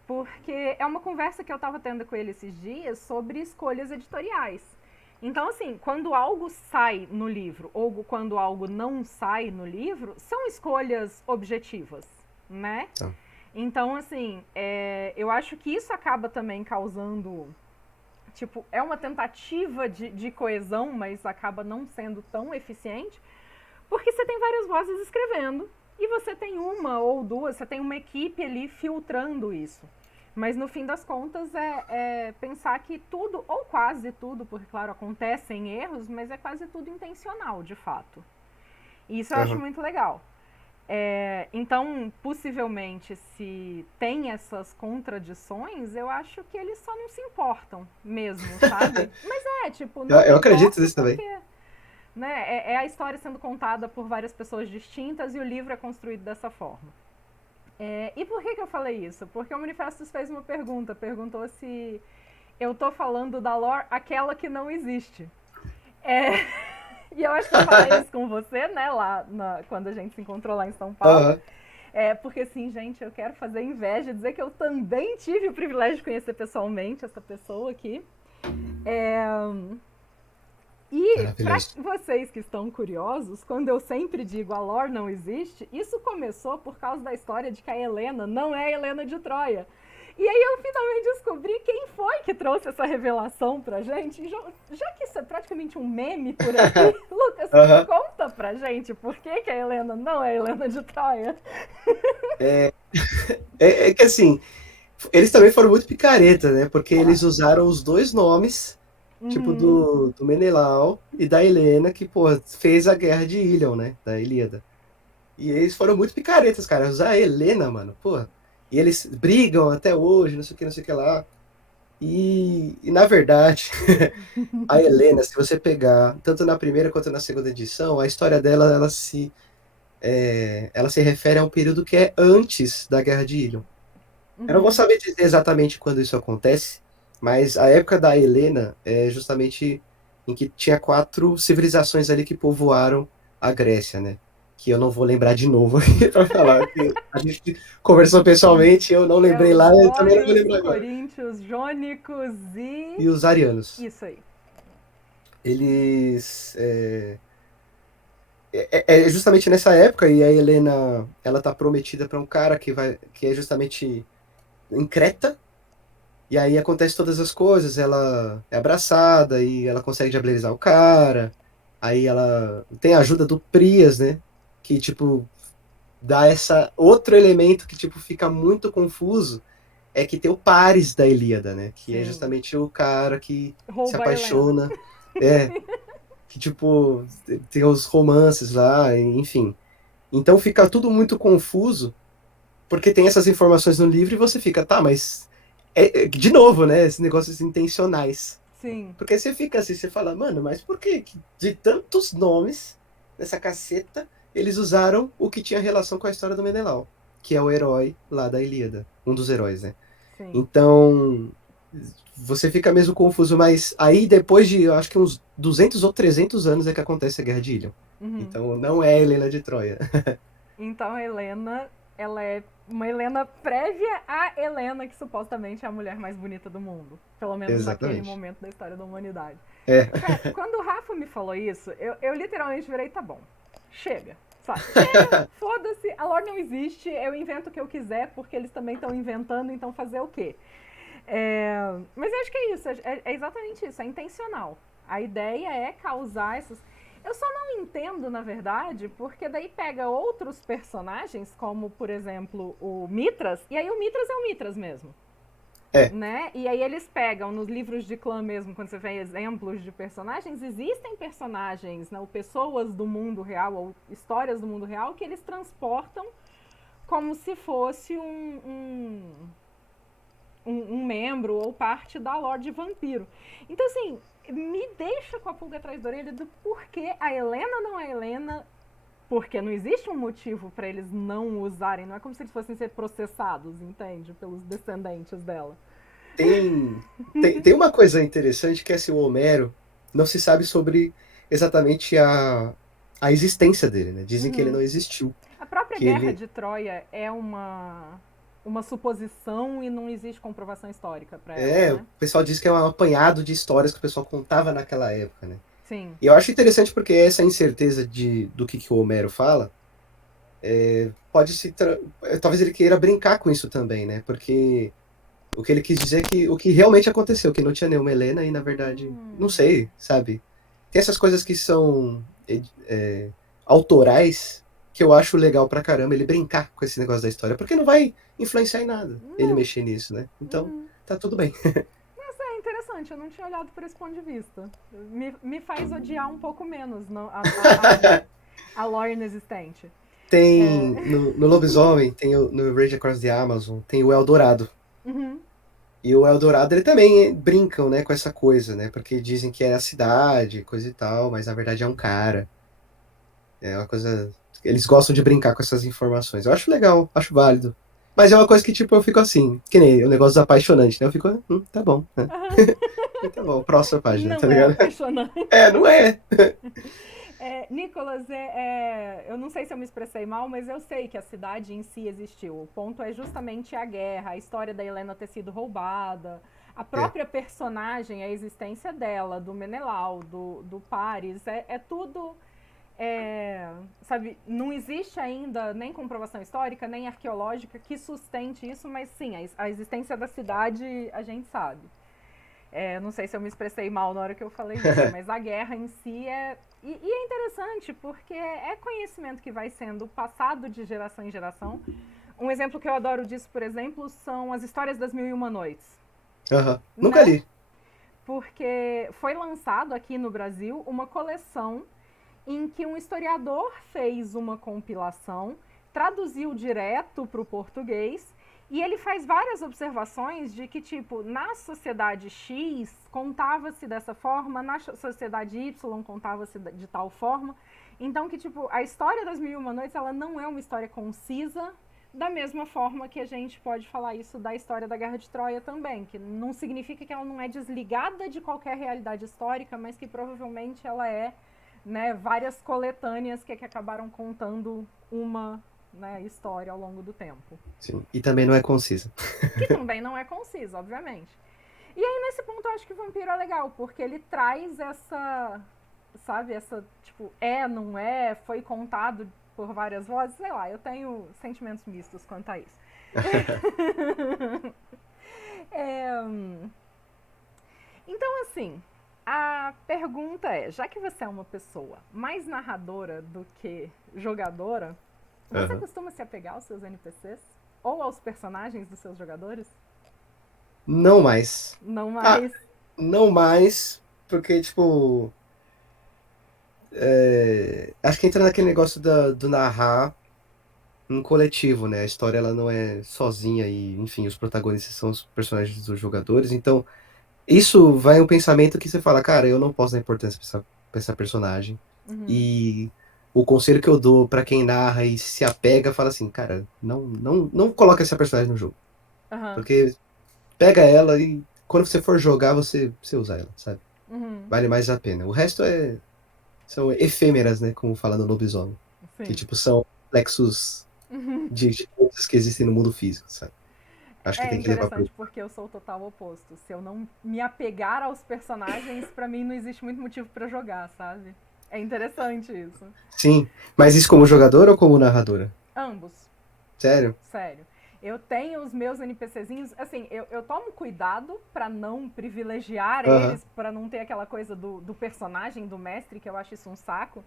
porque é uma conversa que eu tava tendo com ele esses dias sobre escolhas editoriais. Então, assim, quando algo sai no livro ou quando algo não sai no livro, são escolhas objetivas, né? Então, Então, assim, eu acho que isso acaba também causando. Tipo, é uma tentativa de coesão, mas acaba não sendo tão eficiente, porque você tem várias vozes escrevendo e você tem uma ou duas, você tem uma equipe ali filtrando isso. Mas no fim das contas é pensar que tudo, ou quase tudo, porque claro, acontecem erros, mas é quase tudo intencional, de fato. E isso eu acho uhum. muito legal. Então, possivelmente, se tem essas contradições, eu acho que eles só não se importam mesmo, sabe? Mas tipo, eu, não me eu acredito importo nisso também. porque né, é a história sendo contada por várias pessoas distintas e o livro é construído dessa forma. E por que eu falei isso? Porque o Manifestos fez uma pergunta, perguntou se eu tô falando da lore aquela que não existe. E eu acho que eu falei isso com você, né, quando a gente se encontrou lá em São Paulo. Aham. Porque assim, gente, eu quero fazer inveja e dizer que eu também tive o privilégio de conhecer pessoalmente essa pessoa aqui. E para Maravilhoso. vocês que estão curiosos, quando eu sempre digo a lore não existe, isso começou por causa da história de que a Helena não é a Helena de Troia. E aí eu finalmente descobri quem foi que trouxe essa revelação pra gente. Já que isso é praticamente um meme por aqui, Lucas, Aham. conta pra gente por que a Helena não é a Helena de Troia. É que assim, eles também foram muito picareta, né? Porque eles Claro. usaram os dois nomes, tipo, Uhum. do Menelau e da Helena, que, pô, fez a guerra de Ilion, né? Da Ilíada. E eles foram muito picaretas, cara. Usar a Helena, mano, porra. E eles brigam até hoje, não sei o que lá. E na verdade, a Helena, se você pegar tanto na primeira quanto na segunda edição, a história dela ela se refere a um período que é antes da Guerra de Ilion. Eu não vou Uhum. saber dizer exatamente quando isso acontece, mas a época da Helena é justamente em que tinha 4 civilizações ali que povoaram a Grécia, né? Que eu não vou lembrar de novo aqui para falar, que a gente conversou pessoalmente, eu não É lembrei os lá, eu também não vou Dórios, lembrar agora. Coríntios, Jônicos E os arianos, isso aí. eles é justamente nessa época e a Helena, ela tá prometida para um cara que é justamente em Creta. E aí acontece todas as coisas, ela é abraçada e ela consegue diablerizar o cara. Aí ela tem a ajuda do Prias, né? Que, tipo, dá essa outro elemento que, tipo, fica muito confuso. É que tem o Paris da Ilíada, né? Que é Sim. justamente o cara que se Rouba a Helena. apaixona. É, que, tipo, tem os romances lá, enfim. Então fica tudo muito confuso porque tem essas informações no livro e você fica, tá, mas de novo, né? Esses negócios intencionais. Sim. Porque você fica assim, você fala, mano, mas por que de tantos nomes nessa caceta eles usaram o que tinha relação com a história do Menelau, que é o herói lá da Ilíada, um dos heróis, né? Sim. Então, você fica mesmo confuso, mas aí depois de, eu acho que uns 200 ou 300 anos é que acontece a Guerra de Ilion. Uhum. Então, não é a Helena de Troia. Então a Helena, ela é uma Helena prévia à Helena, que supostamente é a mulher mais bonita do mundo. Pelo menos naquele Exatamente. momento da história da humanidade. É. Cara, quando o Rafa me falou isso, eu literalmente virei, tá bom, chega. Sabe? Chega, foda-se, a lore não existe, eu invento o que eu quiser, porque eles também estão inventando, então fazer o quê? Mas eu acho que é isso, é exatamente isso, é intencional. A ideia é causar essas. Eu só não entendo, na verdade, porque daí pega outros personagens, como por exemplo o Mitras, e aí o Mitras é o Mitras mesmo. É. Né? E aí eles pegam nos livros de clã mesmo, quando você vê exemplos de personagens, existem personagens, né, ou pessoas do mundo real, ou histórias do mundo real, que eles transportam como se fosse um membro ou parte da Lorde Vampiro. Então, assim, me deixa com a pulga atrás da orelha do porquê a Helena não é Helena, porque não existe um motivo para eles não usarem, não é como se eles fossem ser processados, entende? Pelos descendentes dela. Tem uma coisa interessante que é assim, o Homero não se sabe sobre exatamente a existência dele, né? Dizem que ele Uhum. não existiu. A própria Que Guerra ele. de Troia é uma suposição e não existe comprovação histórica para ela, É, o né? pessoal diz que é um apanhado de histórias que o pessoal contava naquela época, né? Sim. E eu acho interessante porque essa incerteza do que o Homero fala pode talvez ele queira brincar com isso também, né? Porque o que ele quis dizer é que o que realmente aconteceu, que não tinha nenhuma Helena e na verdade, não sei, sabe? Tem essas coisas que são autorais que eu acho legal pra caramba ele brincar com esse negócio da história, porque não vai influenciar em nada ele Não. mexer nisso, né? Então, Uhum. tá tudo bem. Mas é interessante, eu não tinha olhado por esse ponto de vista. Me faz odiar um pouco menos a lore inexistente. É. Tem no Lobisomem, tem no Rage Across the Amazon, tem o Eldorado. Uhum. E o Eldorado, ele também brincam, né, com essa coisa, né? Porque dizem que é a cidade, coisa e tal, mas na verdade é um cara. É uma coisa. Eles gostam de brincar com essas informações. Eu acho legal, acho válido. Mas é uma coisa que, tipo, eu fico assim, que nem o negócio apaixonante, né? Eu fico, tá bom, né? Uhum. Tá bom, próxima página, tá Não é ligado? apaixonante. É, não é. Nicolas, eu não sei se eu me expressei mal, mas eu sei que a cidade em si existiu. O ponto é justamente a guerra, a história da Helena ter sido roubada, a É. própria personagem, a existência dela, do Menelau, do Paris, é tudo. Sabe, não existe ainda nem comprovação histórica, nem arqueológica que sustente isso, mas sim, a existência da cidade a gente sabe. Não sei se eu me expressei mal na hora que eu falei isso, mas a guerra em si é. E é interessante porque é conhecimento que vai sendo passado de geração em geração. Um exemplo que eu adoro disso, por exemplo, são as histórias das Mil e Uma Noites, Aham. Nunca né? li. Porque foi lançado aqui no Brasil uma coleção em que um historiador fez uma compilação, traduziu direto para o português E ele faz várias observações de que, tipo, na sociedade X contava-se dessa forma, na sociedade Y contava-se de tal forma. Então, que, tipo, a história das Mil e Uma Noites, ela não é uma história concisa, da mesma forma que a gente pode falar isso da história da Guerra de Troia também, que não significa que ela não é desligada de qualquer realidade histórica, mas que provavelmente ela é, né, várias coletâneas que acabaram contando uma, né, história ao longo do tempo. Sim. E também não é concisa. Que também não é concisa, obviamente. E aí, nesse ponto, eu acho que o Vampiro é legal, porque ele traz essa, sabe, essa, tipo, não é, foi contado por várias vozes, sei lá, eu tenho sentimentos mistos quanto a isso. É, então, assim, a pergunta é, já que você é uma pessoa mais narradora do que jogadora, você Aham. costuma se apegar aos seus NPCs? Ou aos personagens dos seus jogadores? Não mais. Não Ah, mais. não mais, porque, tipo, acho que entra naquele negócio do narrar um coletivo, né? A história ela não é sozinha e, enfim, os protagonistas são os personagens dos jogadores. Então, isso vai um pensamento que você fala, cara, eu não posso dar importância pra essa personagem. Uhum. E o conselho que eu dou pra quem narra e se apega, fala assim, cara, não coloca essa personagem no jogo. Aham. Porque pega ela e quando você for jogar, você usa ela, sabe? Uhum. Vale mais a pena. O resto são efêmeras, né? Como fala no lobisomem. Que, Sim. tipo, são reflexos de coisas que existem no mundo físico, sabe? Acho que É tem que levar pro. interessante porque eu sou o total oposto. Se eu não me apegar aos personagens, pra mim não existe muito motivo pra jogar, sabe? É interessante isso. Sim, mas isso como jogadora ou como narradora? Ambos, Sério? sério. Eu tenho os meus NPCzinhos, assim, eu tomo cuidado pra não privilegiar Aham. eles, pra não ter aquela coisa do personagem, do mestre, que eu acho isso um saco.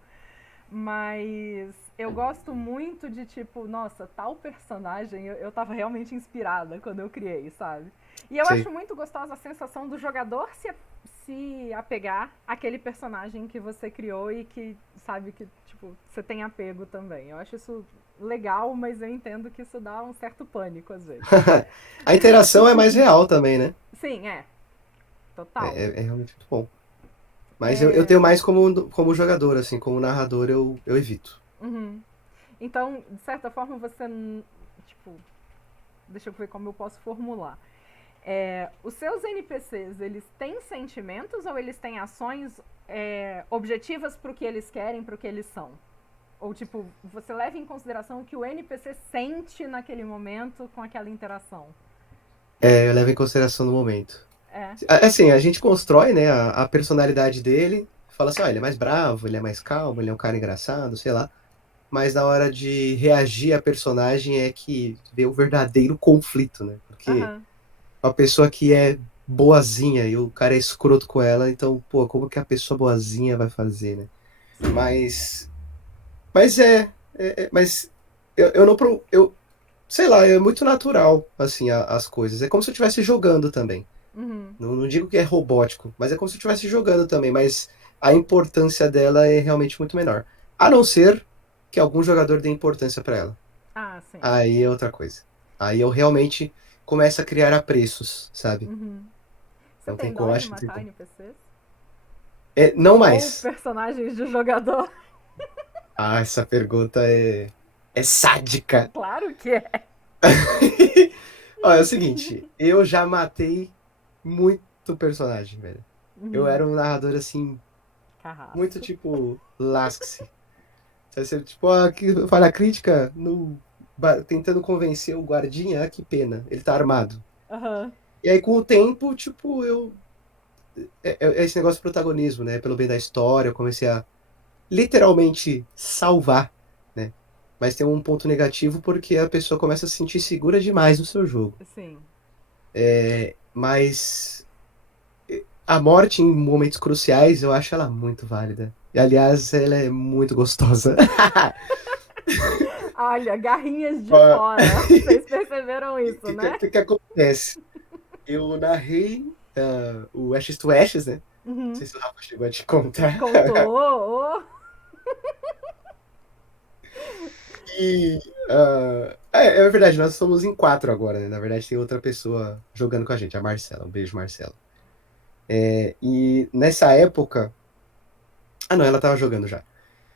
Mas eu gosto muito de, tipo, nossa, tal personagem, eu tava realmente inspirada quando eu criei, sabe? E eu acho Sei. muito gostosa a sensação do jogador se apegar àquele personagem que você criou e que, sabe, que, tipo, você tem apego também. Eu acho isso legal, mas eu entendo que isso dá um certo pânico às vezes. A interação é mais real também, né? Sim, total. É realmente muito bom. Mas eu É, tenho mais como jogador, assim, como narrador eu evito. uhum. Então, de certa forma, você, tipo, deixa eu ver como eu posso formular. Os seus NPCs, eles têm sentimentos ou eles têm ações objetivas pro que eles querem, pro que eles são? Ou, tipo, você leva em consideração o que o NPC sente naquele momento com aquela interação? Eu levo em consideração no momento. É. Assim, a gente constrói, né, a personalidade dele, fala assim, ó, ele é mais bravo, ele é mais calmo, ele é um cara engraçado, sei lá. Mas na hora de reagir a personagem é que vê o verdadeiro conflito, né? Porque Aham. a pessoa que é boazinha e o cara é escroto com ela, então, pô, como que a pessoa boazinha vai fazer, né? Sim. Mas, mas eu não, sei lá, é muito natural, assim, as coisas. É como se eu estivesse jogando também. Uhum. Não digo que é robótico, mas é como se eu estivesse jogando também, mas a importância dela é realmente muito menor. A não ser que algum jogador dê importância pra ela. Ah, sim. Aí é outra coisa. Aí eu realmente começo a criar apreços, sabe? Uhum. Você Não tem tem como, dó de acho que tem matar como. NPCs? Não Ou mais. personagens de jogador? Ah, essa pergunta é sádica. Claro que é. Olha, é o seguinte, eu já matei muito personagem, velho. Eu Uhum. era um narrador assim, muito Carrasco. tipo, lasque-se. Você, tipo, que falha crítica no, tentando convencer o guardinha, que pena, ele tá armado. Aham. E aí, com o tempo, tipo, é esse negócio de protagonismo, né? Pelo bem da história, eu comecei a literalmente salvar, né? Mas tem um ponto negativo porque a pessoa começa a se sentir segura demais no seu jogo. Sim. Mas a morte em momentos cruciais, eu acho ela muito válida. E, aliás, ela é muito gostosa. Olha, garrinhas de Ó, fora. Vocês perceberam O isso, que, que, né? que que acontece? Eu narrei o Ashes to Ashes, né? Não Uhum. sei se o Rafa chegou a te contar. Contou. Oh. E. É verdade, nós somos em 4 agora, né? Na verdade, tem outra pessoa jogando com a gente, a Marcela. Um beijo, Marcela. E nessa época. Ah, não, ela tava jogando já.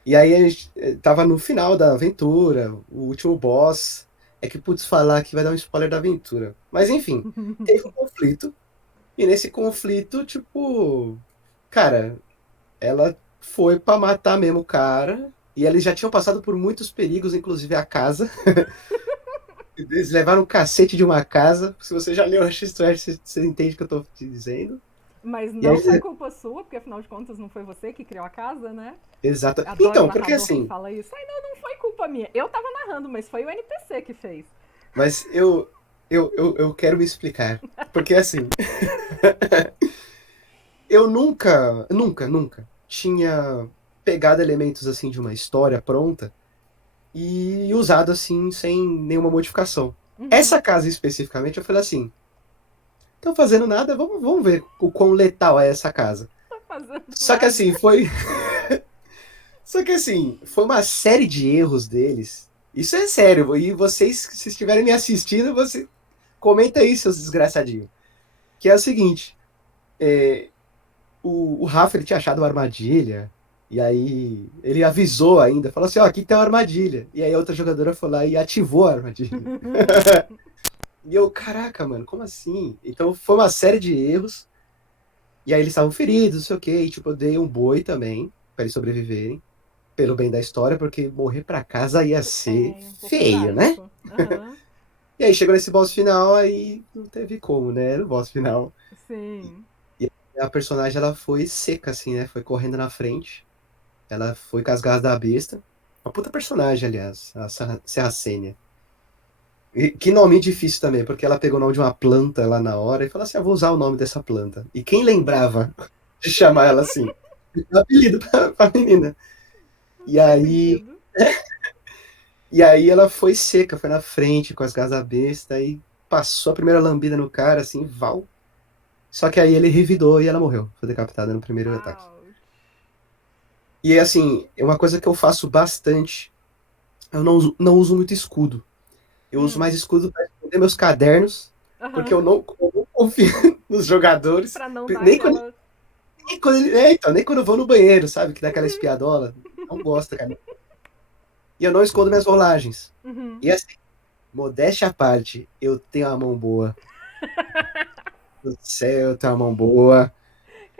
E aí a gente tava no final da aventura, o último boss. É que, putz, falar que vai dar um spoiler da aventura. Mas enfim, teve um conflito. E nesse conflito, tipo. Cara, ela foi pra matar mesmo o cara. E eles já tinham passado por muitos perigos, inclusive a casa. Eles levaram um cacete de uma casa. Se você já leu a história, você entende o que eu tô te dizendo. Mas E aí, não foi culpa sua, porque afinal de contas não foi você que criou a casa, né? exato. Adoro o Então, porque narrador que assim, fala isso. Ai, não, não foi culpa minha. Eu tava narrando, mas foi o NPC que fez. mas eu quero me explicar. Porque assim, eu nunca tinha pegado elementos assim de uma história pronta e usado assim sem nenhuma modificação. Uhum. Essa casa especificamente, eu falei assim, estão fazendo nada, vamos ver o quão letal é essa casa. Tá fazendo Só que nada. assim, foi uma série de erros deles. Isso é sério, e vocês, se estiverem me assistindo, você comenta aí, seus desgraçadinhos. Que é o seguinte, o Rafa ele tinha achado uma armadilha, e aí ele avisou ainda, falou assim, ó, aqui tem uma armadilha. E aí a outra jogadora foi lá e ativou a armadilha. E eu, caraca, mano, como assim? Então foi uma série de erros, e aí eles estavam feridos, não sei o quê, e tipo, eu dei um boi também, pra eles sobreviverem, pelo bem da história, porque morrer pra casa ia ser É, um pouco feio, né? trágico. Aham. E aí chegou nesse boss final, aí não teve como, né? Era o boss final. Sim. E a personagem, ela foi seca, assim, né? Foi correndo na frente. Ela foi com as garras da besta. Uma puta personagem, aliás, a Serracênia. E que nome difícil também, porque ela pegou o nome de uma planta lá na hora e falou assim: vou usar o nome dessa planta. E quem lembrava de chamar ela assim? Um apelido pra menina. E Faz aí, sentido. e aí ela foi seca, foi na frente com as garras da besta e passou a primeira lambida no cara, assim, val. Só que aí ele revidou e ela morreu. Foi decapitada no primeiro ataque. Ouch. E assim, é uma coisa que eu faço bastante. Eu não uso muito escudo. Eu uso mais escudo para esconder meus cadernos, porque Aham. eu não confio nos jogadores. Pra não dar Nem quando, aquela. nem quando, então, nem quando eu vou no banheiro, sabe? Que dá aquela espiadola. Não gosta, cara. E eu não escondo minhas rolagens. Uhum. E assim, modéstia à parte, eu tenho uma mão boa. Do céu, eu tenho uma mão boa.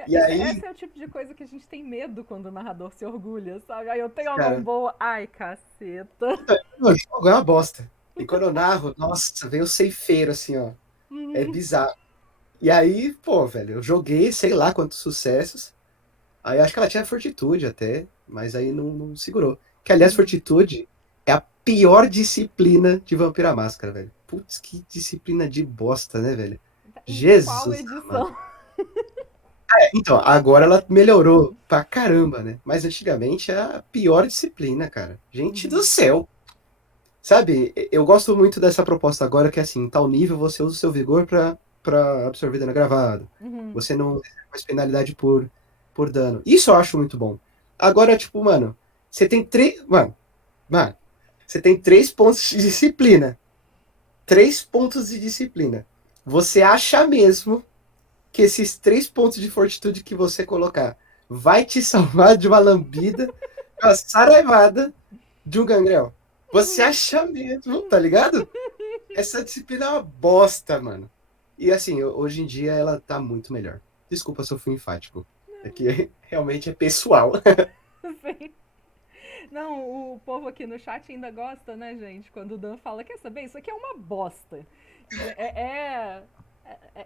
E Esse aí, é o tipo de coisa que a gente tem medo quando o narrador se orgulha, sabe? Aí eu tenho a mão cara, boa. Ai, caceta. o jogo é uma bosta. E quando eu narro, nossa, vem o ceifeiro assim, ó. É Uhum. bizarro. E aí, pô, velho, eu joguei sei lá quantos sucessos. Aí acho que ela tinha fortitude até, mas aí não segurou. Que, aliás, Uhum. fortitude é a pior disciplina de Vampira Máscara, velho. Putz, que disciplina de bosta, né, velho? Em qual Jesus amado. edição? Então, agora ela melhorou pra caramba, né? Mas antigamente era a pior disciplina, cara. Gente do Uhum. céu. Sabe, eu gosto muito dessa proposta agora, que é assim, em tal nível você usa o seu vigor pra absorver dano gravado. Uhum. Você não faz penalidade por dano. Isso eu acho muito bom. Agora, tipo, mano, você tem três. Mano, você tem 3 pontos de disciplina. 3 pontos de disciplina. Você acha mesmo que esses 3 pontos de fortitude que você colocar vai te salvar de uma lambida, uma saraivada de um gangrel? Você Uhum. acha mesmo, tá ligado? Essa disciplina é uma bosta, mano. E assim, hoje em dia ela tá muito melhor. Desculpa se eu fui enfático. É que realmente é pessoal. Sim. Não, o povo aqui no chat ainda gosta, né, gente? Quando o Dan fala, quer saber? Isso aqui é uma bosta.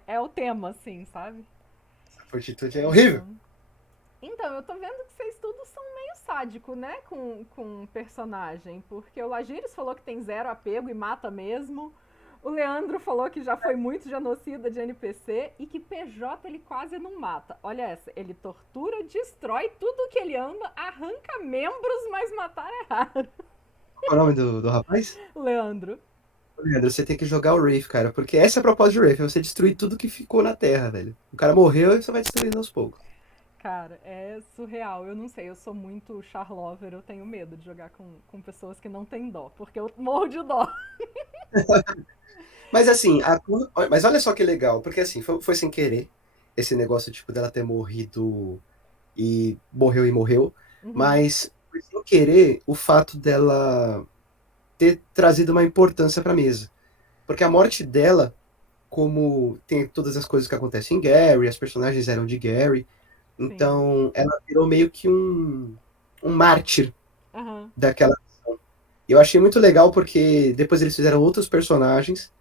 É o tema, assim, sabe? Essa fortitude é horrível. Então, então, eu tô vendo que vocês todos são meio sádico, né, com o personagem. Porque o Lagiris falou que tem zero apego e mata mesmo. O Leandro falou que já foi muito genocida de NPC e que PJ ele quase não mata. Olha essa, ele tortura, destrói tudo que ele ama, arranca membros, mas matar é raro. Qual é o nome do rapaz? Leandro. Leandro, você tem que jogar o Wraith, cara. Porque essa é a proposta de Wraith, é você destruir tudo que ficou na Terra, velho. O cara morreu e você vai destruindo aos poucos. Cara, é surreal. Eu não sei, eu sou muito charlover, eu tenho medo de jogar com pessoas que não têm dó, porque eu morro de dó. Mas assim, mas olha só que legal, porque assim, foi sem querer esse negócio, tipo, dela ter morrido e morreu, Uhum, mas foi sem querer o fato dela ter trazido uma importância pra mesa. Porque a morte dela, como tem todas as coisas que acontecem em Gary, as personagens eram de Gary, sim. então ela virou meio que um mártir Aham, daquela ação. E eu achei muito legal porque depois eles fizeram outros personagens,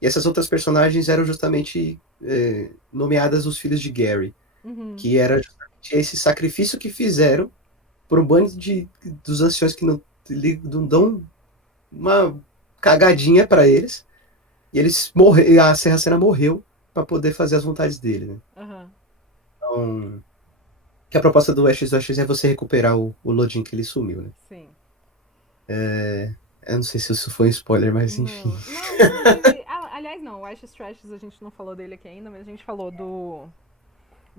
e essas outras personagens eram justamente nomeadas os filhos de Gary, uhum, que era justamente esse sacrifício que fizeram por um bando dos anciões que não dão uma cagadinha para eles, e a Serra Cena morreu para poder fazer as vontades dele, né? aham, Então, que a proposta do Ashes é você recuperar o Lodin que ele sumiu, né? sim. Eu não sei se isso foi um spoiler, mas enfim. Não, não, inclusive. Aliás, não, o Ash Trashes a gente não falou dele aqui ainda, mas a gente falou do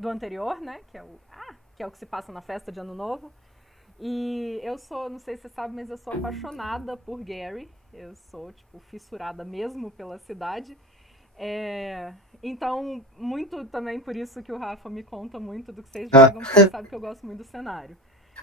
anterior, né? Que é o que se passa na festa de Ano Novo. E eu sou, não sei se você sabe, mas eu sou apaixonada por Gary. Eu sou, tipo, fissurada mesmo pela cidade. Então, muito também por isso que o Rafa me conta muito do que vocês Ah, jogam, porque ele sabe que eu gosto muito do cenário.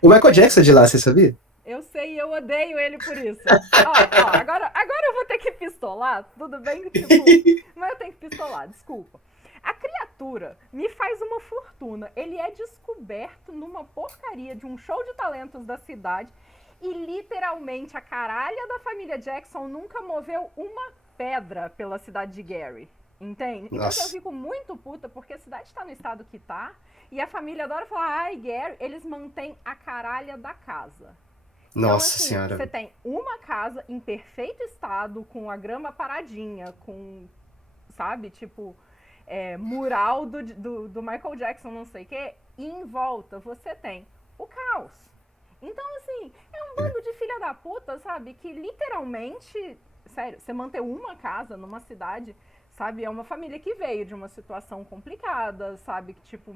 o Michael É, Jackson é de lá, você sabia? eu sei e eu odeio ele por isso. Ó, agora eu vou ter que pistolar, tudo bem que, tipo, mas eu tenho que pistolar, desculpa. A criatura me faz uma fortuna. Ele é descoberto numa porcaria de um show de talentos da cidade e literalmente a caralha da família Jackson nunca moveu uma pedra pela cidade de Gary. Entende? Então assim, eu Nossa, fico muito puta porque a cidade tá no estado que tá e a família adora falar, ai, Gary, eles mantêm a caralha da casa. Então, nossa assim, senhora. você tem uma casa em perfeito estado, com a grama paradinha, com, sabe, tipo, mural do Michael Jackson, não sei o quê, e em volta você tem o caos. Então, assim, é um bando de filha da puta, sabe, que literalmente, sério, você manter uma casa numa cidade, sabe, é uma família que veio de uma situação complicada, sabe, que, tipo,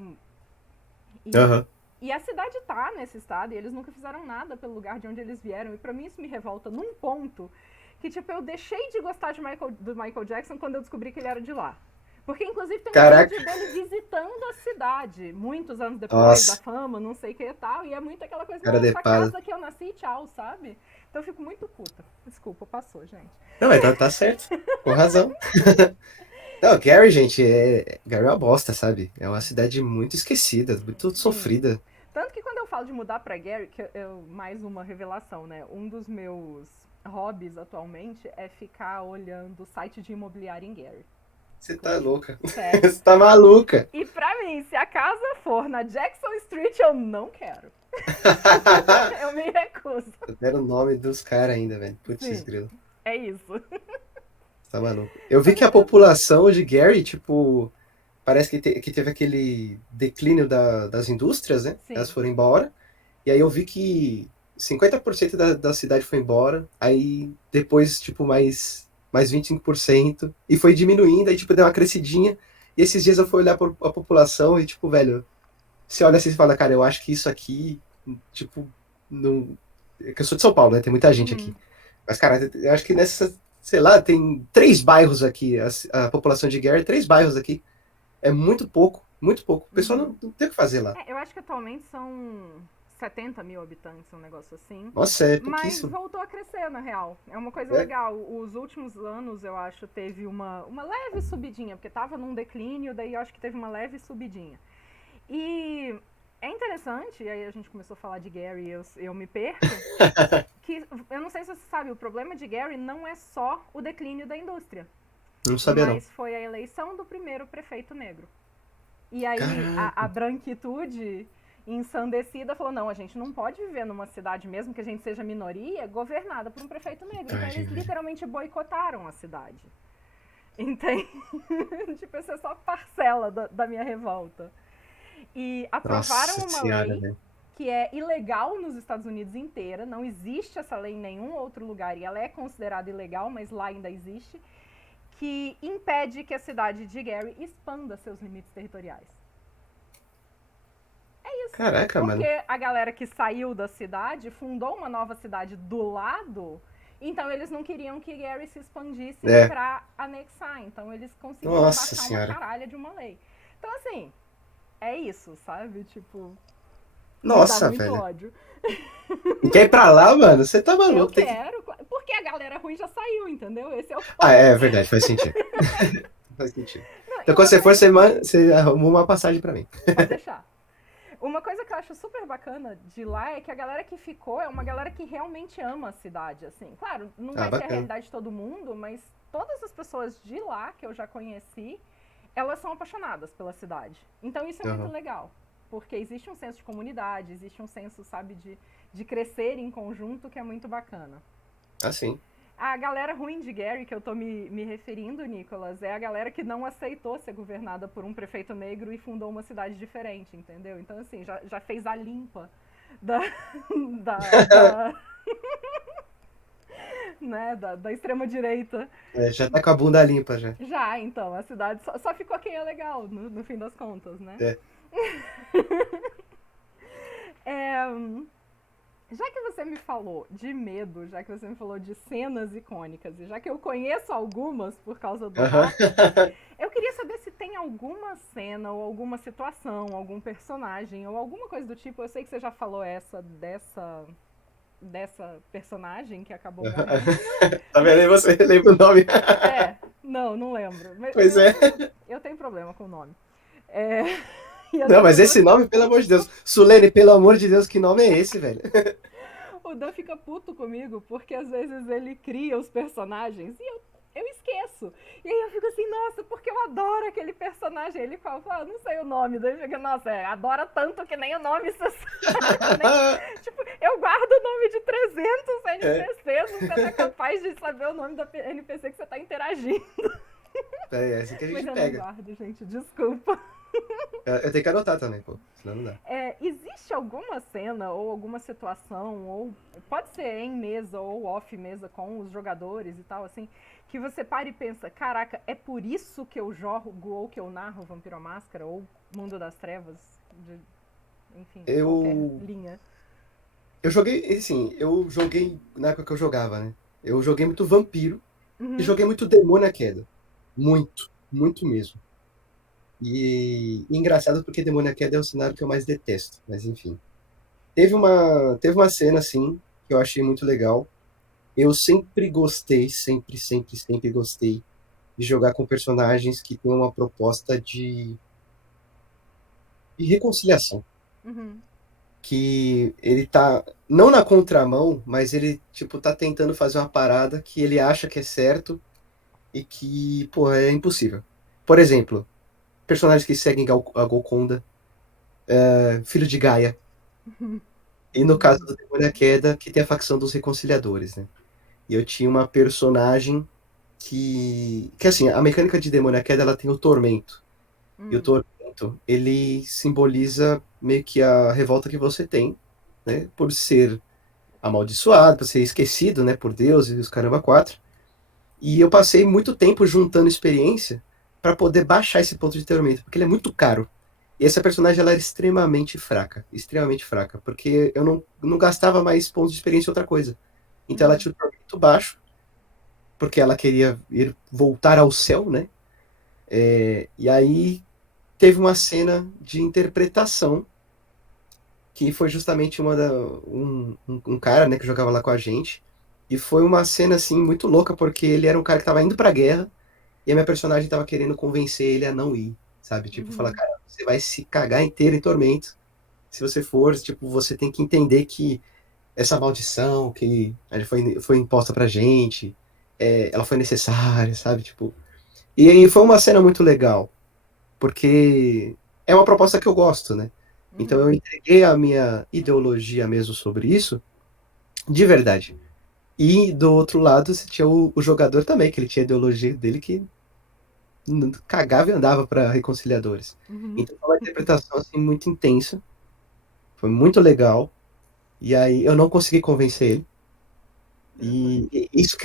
e, Aham. e a cidade tá nesse estado e eles nunca fizeram nada pelo lugar de onde eles vieram. E pra mim isso me revolta num ponto que, tipo, eu deixei de gostar do Michael Jackson quando eu descobri que ele era de lá. Porque, inclusive, tem um Caraca, vídeo dele visitando a cidade, muitos anos depois da nossa, fama, não sei o que e tal. E é muito aquela coisa, cara não, de essa pau. casa que eu nasci, tchau, sabe? Então eu fico muito puta. Desculpa, passou, gente. Não, mas tá certo, com razão. Não, Gary, gente, Gary é uma bosta, sabe? É uma cidade muito esquecida, muito Sim. sofrida. Tanto que quando eu falo de mudar pra Gary, que mais uma revelação, né? Um dos meus hobbies atualmente é ficar olhando o site de imobiliário em Gary. Você tá louca. Sério. Você tá maluca. E pra mim, se a casa for na Jackson Street, eu não quero. Eu me recuso. Deram o nome dos caras ainda, velho. Putz, Sim, grilo. é isso. Você tá maluco. Eu vi Mas que a população de Gary, tipo, parece que teve aquele declínio das indústrias, né? Elas sim. foram embora. E aí eu vi que 50% da cidade foi embora. Aí depois, tipo, mais 25%. E foi diminuindo, aí, tipo, deu uma crescidinha. E esses dias eu fui olhar a população e, tipo, velho, você olha assim e fala, cara, eu acho que isso aqui, tipo, não. É que eu sou de São Paulo, né? Tem muita gente aqui. Uhum, Mas, cara, eu acho que nessa, sei lá, tem 3 bairros aqui. A população de Gary, 3 bairros aqui. É muito pouco, muito pouco. O pessoal uhum. não tem o que fazer lá. Eu acho que atualmente são 70 mil habitantes, um negócio assim. Nossa, é Mas pouquíssimo. voltou a crescer, na real. É uma coisa É, legal. Os últimos anos, eu acho, teve uma leve subidinha, porque tava num declínio, daí eu acho que teve uma leve subidinha. E é interessante, e aí a gente começou a falar de Gary e eu me perco, que eu não sei se você sabe, o problema de Gary não é só o declínio da indústria, não sabia não. mas foi a eleição do primeiro prefeito negro. E aí a Caraca, branquitude ensandecida falou: não, a gente não pode viver numa cidade, mesmo que a gente seja minoria, governada por um prefeito negro. Então ai, eles velho. literalmente boicotaram a cidade. Entende? Tipo, essa é só parcela da minha revolta. E aprovaram Nossa uma senhora, lei velho. que é ilegal nos Estados Unidos inteira, não existe essa lei em nenhum outro lugar e ela é considerada ilegal, mas lá ainda existe, que impede que a cidade de Gary expanda seus limites territoriais. É isso. Caraca, mano. Porque a galera que saiu da cidade fundou uma nova cidade do lado, então eles não queriam que Gary se expandisse É. pra anexar. Então eles conseguiram Nossa baixar uma senhora. caralha de uma lei. Então, assim, é isso, sabe? Tipo, me dá Nossa, muito velho. ódio. E quer ir pra lá, mano? Você tá Eu maluco, tem que. quero, porque a galera ruim já saiu, entendeu? Esse é o Ah, ponto. é verdade, faz sentido. Faz sentido. Não, e Então quando uma você for, coisa que. você arrumou uma passagem pra mim. Pode deixar. Uma coisa que eu acho super bacana de lá é que a galera que ficou é uma galera que realmente ama a cidade, assim. Claro, não Ah, vai ser a bacana. realidade de todo mundo, mas todas as pessoas de lá que eu já conheci, elas são apaixonadas pela cidade. Então isso é muito Aham. legal, porque existe um senso de comunidade, existe um senso, sabe, de crescer em conjunto que é muito bacana. Ah, sim. A galera ruim de Gary, que eu tô me referindo, Nicolas, é a galera que não aceitou ser governada por um prefeito negro e fundou uma cidade diferente, entendeu? Então, assim, já fez a limpa da, da né, da extrema-direita. É, já tá com a bunda limpa já. Já, então, a cidade só ficou quem é legal, no fim das contas, né? É. É, já que você me falou de medo, já que você me falou de cenas icônicas, e já que eu conheço algumas por causa do Aham. Olá, eu queria saber se tem alguma cena ou alguma situação, algum personagem ou alguma coisa do tipo. Eu sei que você já falou dessa personagem que acabou morrendo, Tá vendo aí? mas Você lembra o nome? não lembro. Mas Pois é. eu tenho problema com o nome. É, e às Não, vezes mas esse nome, pelo amor de Deus. Sulene, pelo amor de Deus, que nome é esse, velho? o Dan fica puto comigo, porque às vezes ele cria os personagens e eu esqueço. E aí eu fico assim, nossa, porque eu adoro aquele personagem. Ele fala, não sei o nome. Daí fica, nossa, adora tanto que nem o nome você sabe. Tipo, eu guardo o nome de 300 É, NPCs, você não é capaz de saber o nome da NPC que você tá interagindo. é assim que a Mas gente eu não pega. guardo, gente, desculpa. Eu tenho que anotar também, pô. Senão não dá. Existe alguma cena ou alguma situação, ou pode ser em mesa ou off mesa com os jogadores e tal, assim, que você para e pensa, caraca, é por isso que eu jogo ou que eu narro Vampiro à Máscara ou Mundo das Trevas, enfim, qualquer Eu. linha. Eu joguei, assim, eu joguei na época que eu jogava, né? Eu joguei muito Vampiro e Uhum, joguei muito Demônio à Queda. Muito, muito mesmo. E engraçado porque Demônio à Queda é o cenário que eu mais detesto, mas enfim. Teve uma cena, assim, que eu achei muito legal. Eu sempre gostei, sempre, sempre, sempre gostei de jogar com personagens que têm uma proposta de reconciliação. uhum, Que ele tá, não na contramão, mas ele, tipo, tá tentando fazer uma parada que ele acha que é certo e que, pô, é impossível. Por exemplo, personagens que seguem a Golconda, filho de Gaia. E no caso uhum, do Demônio à Queda, que tem a facção dos Reconciliadores, né? E eu tinha uma personagem que assim, a mecânica de Demônio à Queda, ela tem o tormento. E o uhum, tormento, ele simboliza meio que a revolta que você tem, né? Por ser amaldiçoado, por ser esquecido, né? Por Deus e os caramba quatro. E eu passei muito tempo juntando experiência para poder baixar esse ponto de tormento, porque ele é muito caro. E essa personagem ela era extremamente fraca, porque eu não gastava mais pontos de experiência em outra coisa. Então ela uhum, tinha o tormento baixo, porque ela queria ir voltar ao céu, né? E aí teve uma cena de interpretação que foi justamente um cara, né, que jogava lá com a gente. E foi uma cena assim muito louca, porque ele era um cara que estava indo pra guerra e a minha personagem estava querendo convencer ele a não ir, sabe? Tipo, falar, uhum, cara, você vai se cagar inteiro em tormento. Se você for, tipo, você tem que entender que essa maldição que foi imposta pra gente, ela foi necessária, sabe? Tipo, e aí foi uma cena muito legal, porque é uma proposta que eu gosto, né? Então eu uhum. entreguei a minha ideologia mesmo sobre isso, de verdade. E do outro lado, você tinha o jogador também, que ele tinha a ideologia dele que cagava e andava para reconciliadores. Uhum. Então foi uma interpretação assim, muito intensa, foi muito legal. E aí eu não consegui convencer ele. Interessante. E isso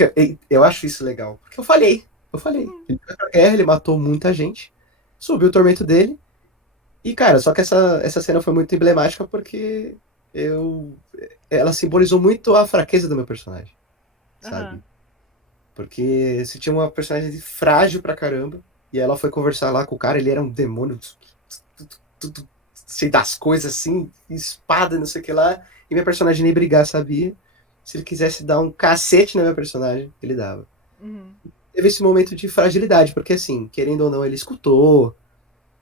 eu acho isso legal. Porque eu falhei. Uhum. Ele foi pra guerra, ele matou muita gente, subiu o tormento dele, E, cara, só que essa cena foi muito emblemática porque eu, ela simbolizou muito a fraqueza do meu personagem, Aham. sabe? Porque se tinha uma personagem frágil pra caramba, e ela foi conversar lá com o cara, ele era um demônio, tudo cheio das coisas assim, espada, não sei o que lá, e minha personagem nem brigar sabia. Se ele quisesse dar um cacete na minha personagem, ele dava. Uhum. Teve esse momento de fragilidade, porque assim, querendo ou não, ele escutou,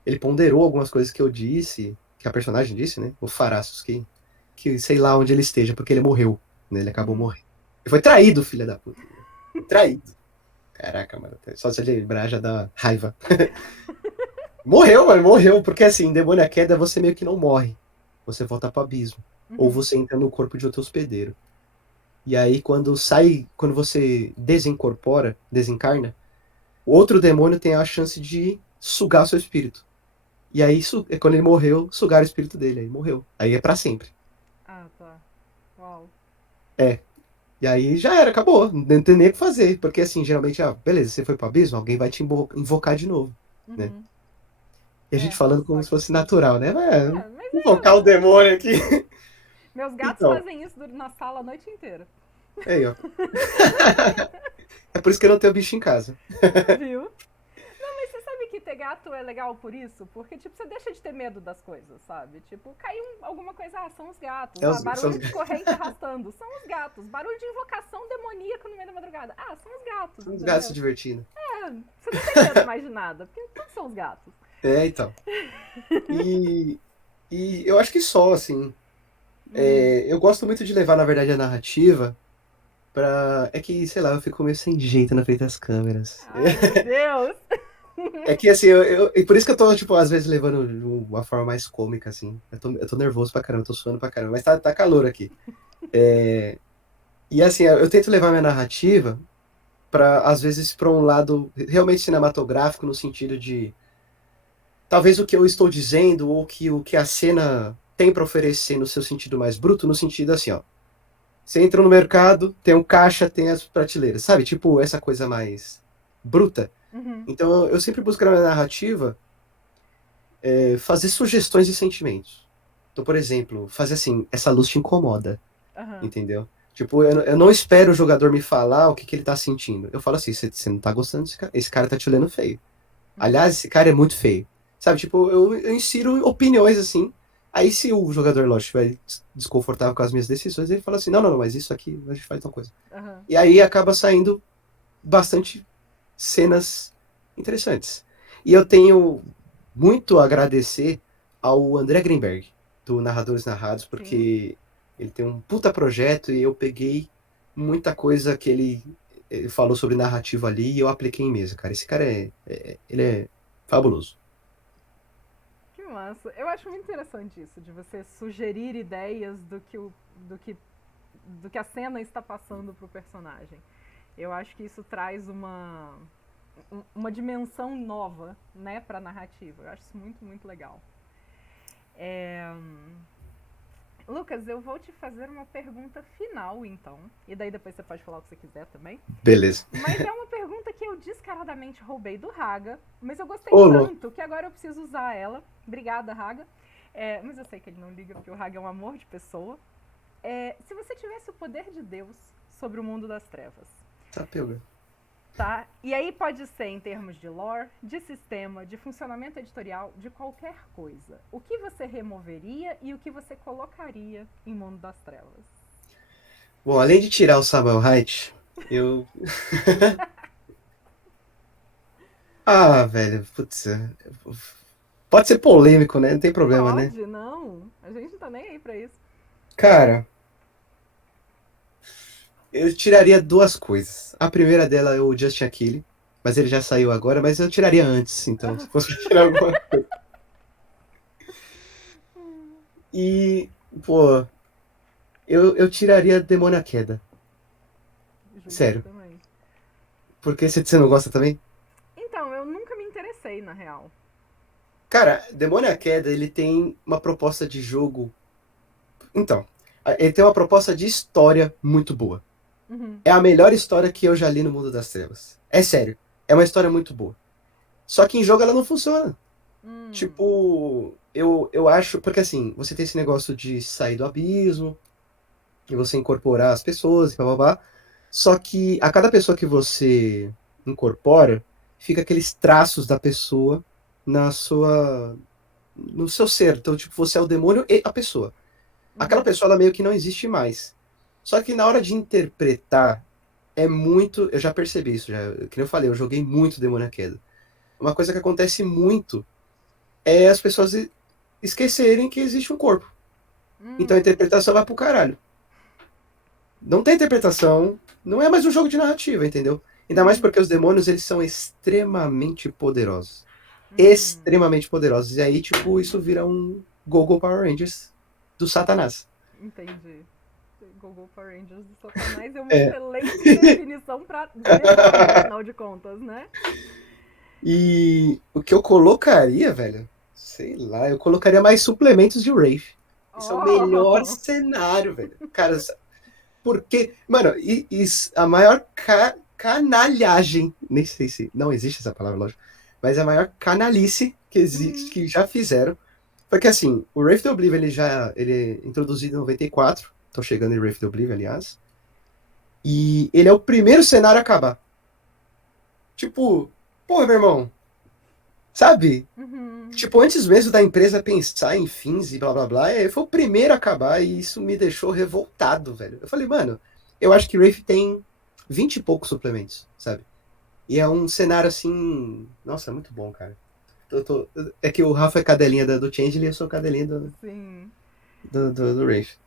ele ponderou algumas coisas que eu disse, que a personagem disse, né? O Farassus, que sei lá onde ele esteja, porque ele morreu, né? Ele acabou Uhum. morrendo. Ele foi traído, filha da puta. Traído. Caraca, mano, só se lembrar já dá raiva. Morreu, mano, morreu, porque assim, demônio à queda você meio que não morre. Você volta pro abismo. Ou Uhum. você entra no corpo de outro hospedeiro. E aí, quando você desincorpora, desencarna, o outro demônio tem a chance de sugar seu espírito. E aí, quando ele morreu, sugaram o espírito dele. Aí morreu. Aí é pra sempre. Ah, tá. Uau. É. E aí já era, acabou. Não tem nem o que fazer. Porque assim, geralmente, beleza, você foi pro abismo, alguém vai te invocar de novo, né? Uhum. E a gente É, falando como só se que. fosse natural, né? Mas, É, mas invocar o demônio aqui. meus gatos Então, fazem isso na sala a noite inteira. aí, ó. É por isso que eu não tenho bicho em casa. Viu? Não, mas você sabe que ter gato é legal por isso? Porque, tipo, você deixa de ter medo das coisas, sabe? Tipo, caiu alguma coisa, são os gatos. Ah, São os, barulho de corrente arrastando, são os gatos. Barulho de invocação demoníaca no meio da madrugada. Ah, são os gatos, são os gatos se entendeu? divertindo. É, você não tem medo mais de nada, porque tudo são os gatos. É, então. E, e eu acho que só, assim. Hum. Eu gosto muito de levar, na verdade, a narrativa pra. É que, sei lá, eu fico meio sem jeito na frente das câmeras. Ai, meu Deus. É que, assim, e por isso que eu tô, tipo, às vezes levando de uma forma mais cômica, assim. Eu tô nervoso pra caramba, eu tô suando pra caramba, mas tá calor aqui. E, assim, eu tento levar minha narrativa pra, às vezes, pra um lado realmente cinematográfico, no sentido de. Talvez o que eu estou dizendo, ou o que a cena tem pra oferecer no seu sentido mais bruto, no sentido assim, ó. Você entra no mercado, tem um caixa, tem as prateleiras, sabe? Tipo, essa coisa mais bruta. Uhum. Então, eu sempre busco na minha narrativa fazer sugestões de sentimentos. Então, por exemplo, fazer assim, essa luz te incomoda, Aham. entendeu? Tipo, eu não espero o jogador me falar o que, que ele tá sentindo. Eu falo assim, você não tá gostando desse cara? Esse cara tá te olhando feio. Uhum. Aliás, esse cara é muito feio. Sabe, tipo, eu insiro opiniões assim. Aí se o jogador, lógico, estiver desconfortável com as minhas decisões, ele fala assim, não, mas isso aqui a gente faz tal coisa. Aham. E aí acaba saindo bastante cenas interessantes. E eu tenho muito a agradecer ao André Greenberg, do Narradores Narrados, Sim. porque ele tem um puta projeto e eu peguei muita coisa que ele falou sobre narrativa ali e eu apliquei em mesa, cara. Esse cara ele é fabuloso. Que massa. Eu acho muito interessante isso, de você sugerir ideias do que, do que a cena está passando pro personagem. Eu acho que isso traz uma dimensão nova, né, pra narrativa. Eu acho isso muito, muito legal. É... Lucas, eu vou te fazer uma pergunta final, então. E daí depois você pode falar o que você quiser também. Beleza. Mas é uma pergunta que eu descaradamente roubei do Raga, mas eu gostei Ô, louco. tanto que agora eu preciso usar ela. Obrigada, Raga. Mas eu sei que ele não liga porque o Raga é um amor de pessoa. Se você tivesse o poder de Deus sobre o mundo das trevas, Sapeuga. tá? E aí pode ser em termos de lore, de sistema, de funcionamento editorial, de qualquer coisa. O que você removeria e o que você colocaria em Mundo das Trevas? Bom, além de tirar o Samuel Height, eu. Ah, velho, putz. Pode ser polêmico, né? Não tem problema, né? Pode, não. A gente não tá nem aí pra isso. Cara, eu tiraria duas coisas. A primeira dela é o Justin Aquile, mas ele já saiu agora, mas eu tiraria antes, então, se fosse tirar alguma. E, pô, eu tiraria Demônio à Queda. Justo Sério. também. Porque você não gosta também? Então, eu nunca me interessei, na real. Cara, Demônio à Queda, ele tem uma proposta de jogo. Então, ele tem uma proposta de história muito boa. Uhum. É a melhor história que eu já li no Mundo das Trevas. É sério. É uma história muito boa. Só que em jogo ela não funciona. Hum. Tipo. eu acho, porque assim, você tem esse negócio de sair do abismo, e você incorporar as pessoas, e blá blá blá. Só que a cada pessoa que você incorpora, fica aqueles traços da pessoa na sua, no seu ser. Então, tipo, você é o demônio e a pessoa. Aquela Uhum. pessoa, ela meio que não existe mais. Só que na hora de interpretar, é muito. Eu já percebi isso, já. Que nem eu falei, eu joguei muito Demônio à Queda. Uma coisa que acontece muito é as pessoas esquecerem que existe um corpo. Então a Hum. interpretação vai pro caralho. Não tem interpretação, não é mais um jogo de narrativa, entendeu? Ainda mais Uhum. porque os demônios, eles são extremamente poderosos. Hum. Extremamente poderosos. E aí, tipo, isso vira um Google Power Rangers do Satanás. Entendi. Google Power Rangers do Satanás é uma É. excelente definição para demônio, afinal de contas, né? E o que eu colocaria, velho? Sei lá, eu colocaria mais suplementos de Wraith. Esse é o melhor Oh! cenário, velho. Cara, porque, mano, a maior canalhagem, nem sei se não existe essa palavra, lógico, mas a maior canalice que existe, Uhum. que já fizeram, foi que assim, o Wraith of Oblivion, ele é introduzido em 94, tô chegando em Wraith of Oblivion, aliás, e ele é o primeiro cenário a acabar. Tipo, porra, meu irmão, sabe? Uhum. Tipo, antes mesmo da empresa pensar em fins e blá blá blá, foi o primeiro a acabar e isso me deixou revoltado, velho. Eu falei, mano, eu acho que Wraith tem 20 e poucos suplementos, sabe? E é um cenário assim. Nossa, muito bom, cara. É que o Rafa é cadelinha do Changeling e eu sou cadelinha Sim. do Wraith.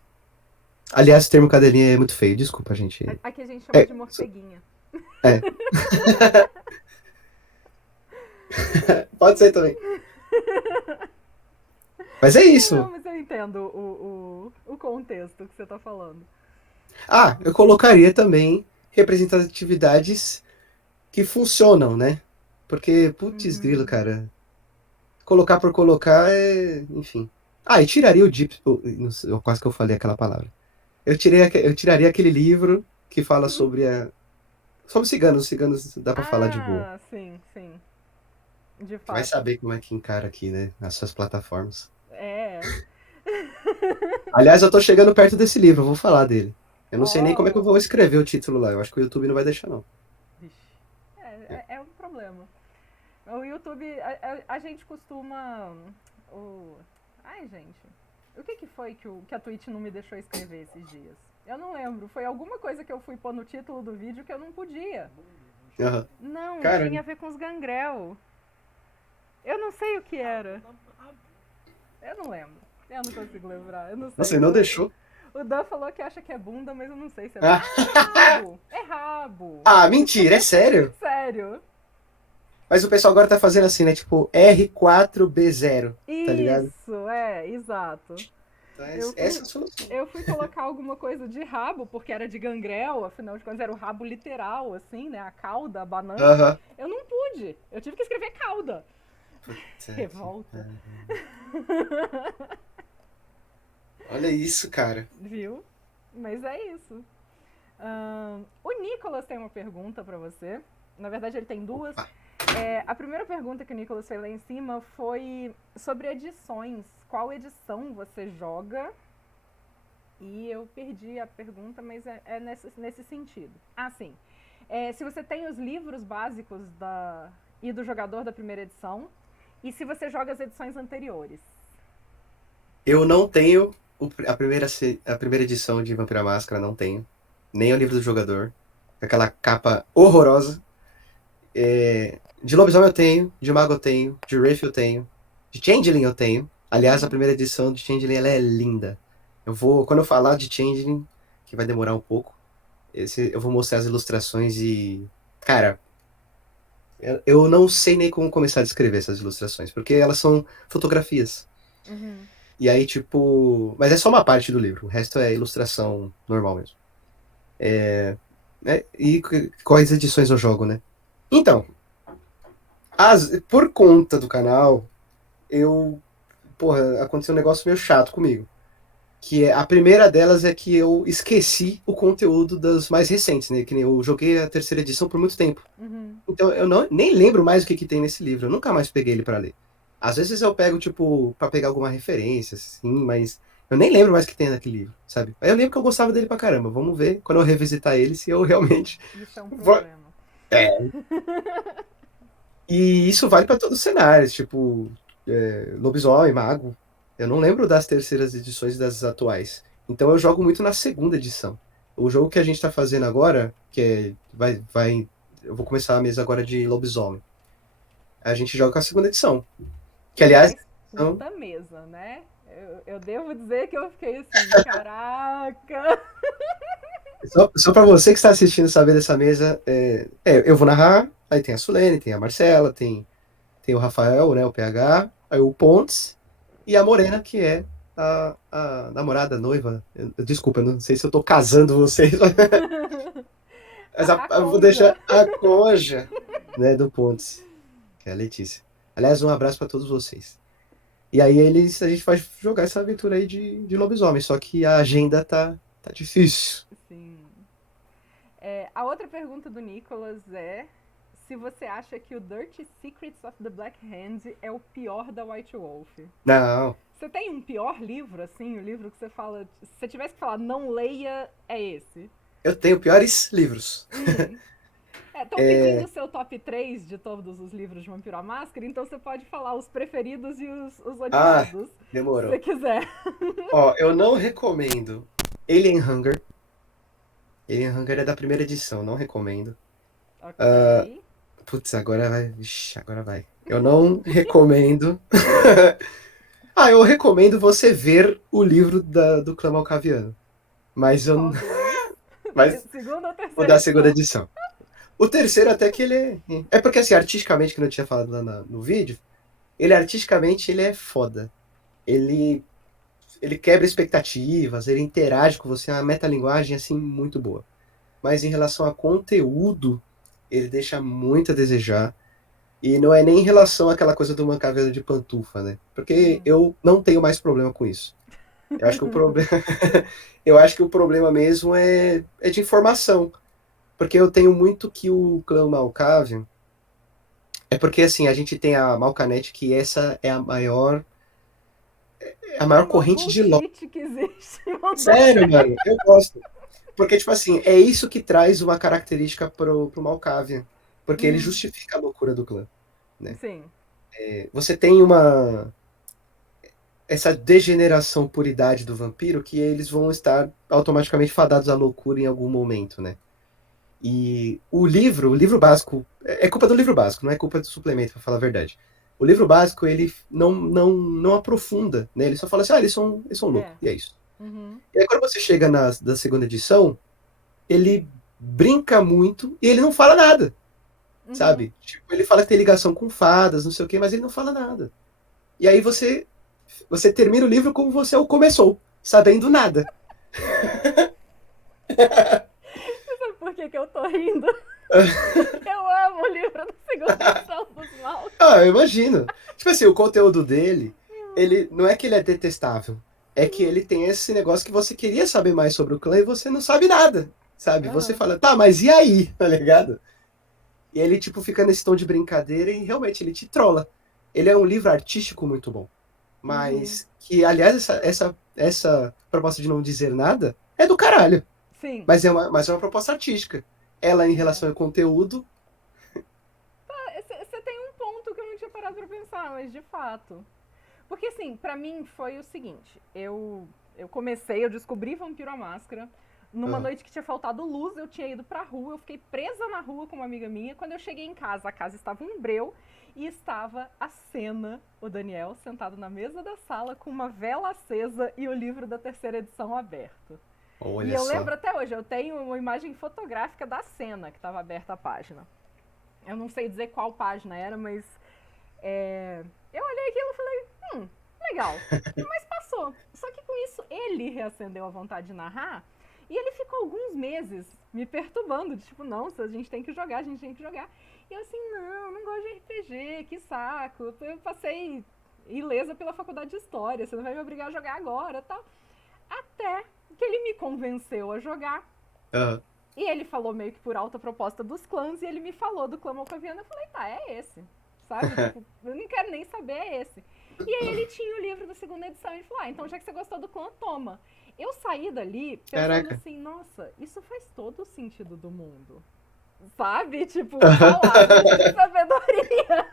Aliás, o termo cadelinha é muito feio, desculpa, gente. Aqui a gente chama É, de morceguinha. é. Pode ser também. Mas é Não, isso. mas eu entendo o contexto que você tá falando. Ah, eu colocaria também representatividades que funcionam, né? Porque, putz, grilo, Uhum. cara. Colocar por colocar é. Enfim. Ah, e tiraria o Deep. Quase que eu falei aquela palavra. Eu tiraria aquele livro que fala sobre a. Sobre ciganos. Ciganos dá pra falar de boa. Ah, sim, sim. De Vai fato. saber como é que encara aqui, né? Nas suas plataformas. É. Aliás, eu tô chegando perto desse livro, eu vou falar dele. Eu não sei nem como é que eu Oh. vou escrever o título lá. Eu acho que o YouTube não vai deixar, não. Vixe. É, É. é um problema. O YouTube, a gente costuma. O... Ai, gente. O que foi que a Twitch não me deixou escrever esses dias? Eu não lembro. Foi alguma coisa que eu fui pôr no título do vídeo que eu não podia. Aham. Não, Cara, tinha a ver com os gangrel. Eu não sei o que era. Eu não lembro. Eu não consigo lembrar. Eu não nossa, sei. ele não deixou. O Dan falou que acha que é bunda, mas eu não sei se é bunda. Ah, Ah, é rabo! É rabo! ah, mentira, é sério? Sério. Mas o pessoal agora tá fazendo assim, né? Tipo, R4B0, tá ligado? Isso, é, exato. Então, Eu essa fui, é a solução. eu fui colocar alguma coisa de rabo, porque era de gangrel, afinal de contas era o rabo literal, assim, né? A cauda, a banana. Aham. Eu não pude. Eu tive que escrever cauda. Puta que Revolta. pariu. Olha isso, cara. Viu? Mas é isso. O Nicolas tem uma pergunta pra você. Na verdade, ele tem duas. Opa. A primeira pergunta que o Nicolas fez lá em cima foi sobre edições. Qual edição você joga? E eu perdi a pergunta, mas é nesse sentido. Ah, sim. Se você tem os livros básicos e do jogador da primeira edição, e se você joga as edições anteriores. Eu não tenho a primeira edição de Vampira Máscara, não tenho. Nem o livro do jogador. Aquela capa horrorosa. De Lobisomem eu tenho, de Mago eu tenho, de Wraith eu tenho, de Changeling eu tenho. Aliás, a Uhum. primeira edição de Changeling ela é linda. Quando eu falar de Changeling, que vai demorar um pouco, eu vou mostrar as ilustrações e, cara, eu não sei nem como começar a descrever essas ilustrações, porque elas são fotografias. Uhum. E aí, tipo, mas é só uma parte do livro, o resto é ilustração normal mesmo. E quais edições eu jogo, né? Então, por conta do canal, porra, aconteceu um negócio meio chato comigo. Que a primeira delas é que eu esqueci o conteúdo das mais recentes, né? Que nem eu joguei a terceira edição por muito tempo. Uhum. Então eu nem lembro mais o que tem nesse livro. Eu nunca mais peguei ele para ler. Às vezes eu pego, tipo, pra pegar alguma referência, assim, mas eu nem lembro mais o que tem naquele livro, sabe? Aí eu lembro que eu gostava dele pra caramba. Vamos ver, quando eu revisitar ele, se eu realmente Isso é um vou... problema. É. E isso vale pra todos os cenários, tipo, lobisomem, mago. Eu não lembro das terceiras edições das atuais. Então eu jogo muito na segunda edição. O jogo que a gente tá fazendo agora, eu vou começar a mesa agora de lobisomem. A gente joga com a segunda edição. Que, aliás, Aliás, são- puta mesa, né? Eu devo dizer que eu fiquei assim, caraca! só para você que está assistindo saber dessa mesa, eu vou narrar, aí tem a Sulene, tem a Marcela, tem o Rafael, né, o PH, aí o Pontes e a Morena, que é a namorada, a noiva. Desculpa, eu não sei se eu tô casando vocês, mas A eu vou conja. deixar a conja, né, do Pontes, que é a Letícia. Aliás, um abraço para todos vocês. E aí a gente vai jogar essa aventura aí de lobisomem, só que a agenda tá difícil. Sim. A outra pergunta do Nicholas é se você acha que o Dirty Secrets of the Black Hand é o pior da White Wolf. Não, Você tem um pior livro, assim? O livro que você fala. Se você tivesse que falar, não leia, é esse. eu tenho piores livros. Hum. Estão pedindo o seu top 3 de todos os livros de Vampiro à Máscara, então você pode falar os preferidos e os Ah, odiados, se você demorou. quiser. Ó, eu não recomendo Alien Hunger. Alien Hunger é da primeira edição, não recomendo. Ok. Putz, agora vai. Vixe, agora vai. Eu não recomendo. Eu recomendo você ver o livro do Clã Malkaviano. Mas eu. Qual deles? Mas Segunda ou o terceira da segunda edição? edição. O terceiro, até que ele é. É porque, assim, artisticamente, que eu não tinha falado lá no vídeo, ele artisticamente ele é foda. Ele, ele quebra expectativas, ele interage com você, é uma metalinguagem, assim, muito boa. Mas em relação a conteúdo, ele deixa muito a desejar. E não é nem em relação àquela coisa do mancaveiro de pantufa, né? Porque Uhum. eu não tenho mais problema com isso. Eu acho que o problema, eu acho que o problema mesmo é de informação. Porque eu tenho muito que o clã Malkavian é porque assim, a gente tem a Malcanet, que essa é a É maior a maior corrente de lore. bullshit que existe. Mandou Sério, bem. mano, eu gosto. Porque, tipo assim, é isso que traz uma característica pro Malkavian. Porque ele Uhum. justifica a loucura do clã, né? Sim. Você tem essa degeneração por idade do vampiro que eles vão estar automaticamente fadados à loucura em algum momento, né? E o livro básico, é culpa do livro básico, não é culpa do suplemento, pra falar a verdade. O livro básico, ele não aprofunda, né? Ele só fala assim, eles são loucos, É. e é isso. Uhum. E aí quando você chega da segunda edição, ele brinca muito e ele não fala nada, Uhum. sabe? Tipo, ele fala que tem ligação com fadas, não sei o quê, mas ele não fala nada. E aí você termina o livro como você o começou, sabendo nada. Sabe por que eu tô rindo? Porque eu amo o livro da segunda edição dos Maus. Eu imagino. Tipo assim, o conteúdo dele, ele não é que ele é detestável, é que ele tem esse negócio que você queria saber mais sobre o clã e você não sabe nada, sabe? Você Uhum. fala, tá, mas e aí, tá ligado? E ele, tipo, fica nesse tom de brincadeira e realmente ele te trola. Ele é um livro artístico muito bom. Uhum. Mas que, aliás, essa proposta de não dizer nada é do caralho. Sim. Mas é uma proposta artística. Ela, em É. relação ao conteúdo, Você tem um ponto que eu não tinha parado pra pensar, mas de fato. Porque assim, pra mim foi o seguinte, eu descobri Vampiro à Máscara. Numa ah, noite que tinha faltado luz, eu tinha ido pra rua, eu fiquei presa na rua com uma amiga minha. Quando eu cheguei em casa, a casa estava em breu e estava a cena, o Daniel, sentado na mesa da sala com uma vela acesa e o livro da terceira edição aberto. E olha eu só. lembro até hoje, eu tenho uma imagem fotográfica da cena que estava aberta a página. Eu não sei dizer qual página era, mas eu olhei aquilo e falei, legal. Mas passou. Só que com isso ele reacendeu a vontade de narrar e ele ficou alguns meses me perturbando, de tipo, não, a gente tem que jogar, a gente tem que jogar. E eu assim, não gosto de RPG, que saco. Eu passei ilesa pela faculdade de história, você não vai me obrigar a jogar agora, tal. Até que ele me convenceu a jogar. Ah, E ele falou meio que por alta proposta dos clãs, e ele me falou do clã Malkaviano. Eu falei, tá, é esse. sabe? Tipo, eu não quero nem saber esse. E aí ele tinha o livro da segunda edição e ele falou, então já que você gostou do clã, toma. Eu saí dali pensando Caraca. assim, nossa, isso faz todo o sentido do mundo. Sabe? Tipo, Aham. palavras de sabedoria.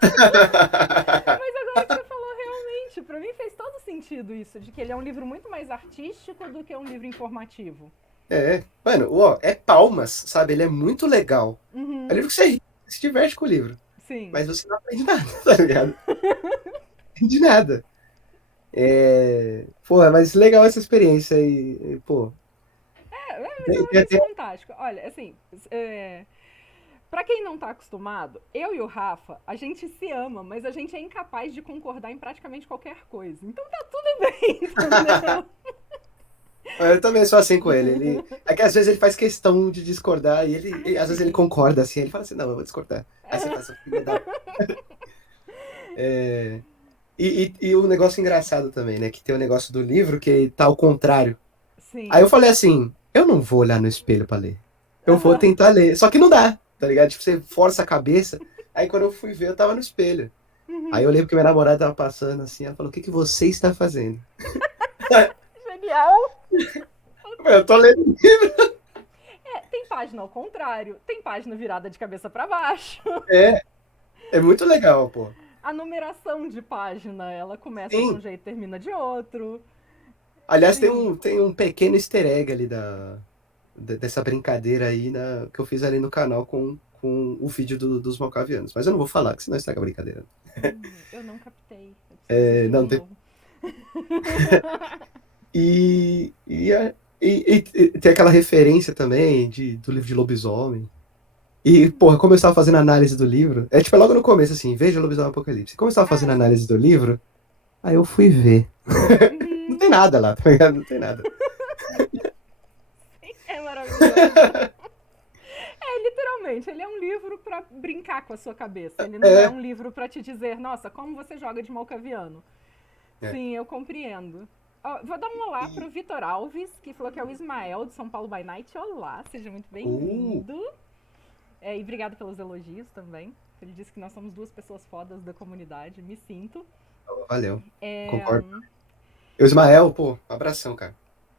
Mas agora que você falou, realmente, pra mim fez todo sentido isso, de que ele é um livro muito mais artístico do que um livro informativo. Mano, ó, é palmas, sabe? Ele é muito legal. É um Uhum, livro que você ri, se diverte com o livro. sim. Mas você não aprende nada, tá ligado? Não aprende nada. Pô, mas legal essa experiência aí, pô. Mas eu Tem acho isso até- fantástico. Olha, assim, pra quem não tá acostumado, eu e o Rafa, a gente se ama, mas a gente é incapaz de concordar em praticamente qualquer coisa. Então tá tudo bem, entendeu? Eu também sou assim com ele. É que às vezes ele faz questão de discordar e às vezes ele Sim. concorda assim, ele fala assim, não, eu vou discordar. Aí você fala, seu filho da. É, e o negócio engraçado também, né? Que tem o negócio do livro que tá ao contrário. Aí eu Sim. falei assim, eu não vou olhar no espelho pra ler. Eu vou Aham. tentar ler. Só que não dá, tá ligado? Tipo, você força a cabeça. Aí quando eu fui ver, eu tava no espelho. Aí eu lembro que minha namorada tava passando assim, ela falou, o que que você está fazendo? Genial. Eu tô lendo. Tem página ao contrário, tem página virada de cabeça pra baixo. É, é muito legal, pô. A numeração de página, ela começa de um Sim. jeito e termina de outro. Aliás, Sim. tem um pequeno easter egg ali dessa brincadeira aí que eu fiz ali no canal com o vídeo dos Malcavianos. Mas eu não vou falar, que senão estraga a brincadeira. Eu não captei. Eu preciso assistir Não, de novo. e, e, a- e tem aquela referência também do livro de lobisomem. E, porra, como eu estava fazendo análise do livro, é tipo logo no começo, assim, veja Lobisomem Apocalipse. Como eu estava Ah, fazendo sim. análise do livro, aí eu fui ver. Não Uhum. tem nada lá, tá ligado? Não tem nada. É maravilhoso. Literalmente, ele é um livro pra brincar com a sua cabeça. Ele não é É, um livro pra te dizer, nossa, como você joga de malcaviano. é. Sim, eu compreendo. Ó, vou dar um olá E, pro Vitor Alves, que falou que é o Ismael de São Paulo by Night. Olá, seja muito uh, bem-vindo. E obrigado pelos elogios também. Ele disse que nós somos duas pessoas fodas da comunidade. Me sinto. valeu, É, concordo. E o Ismael, pô, abração, cara.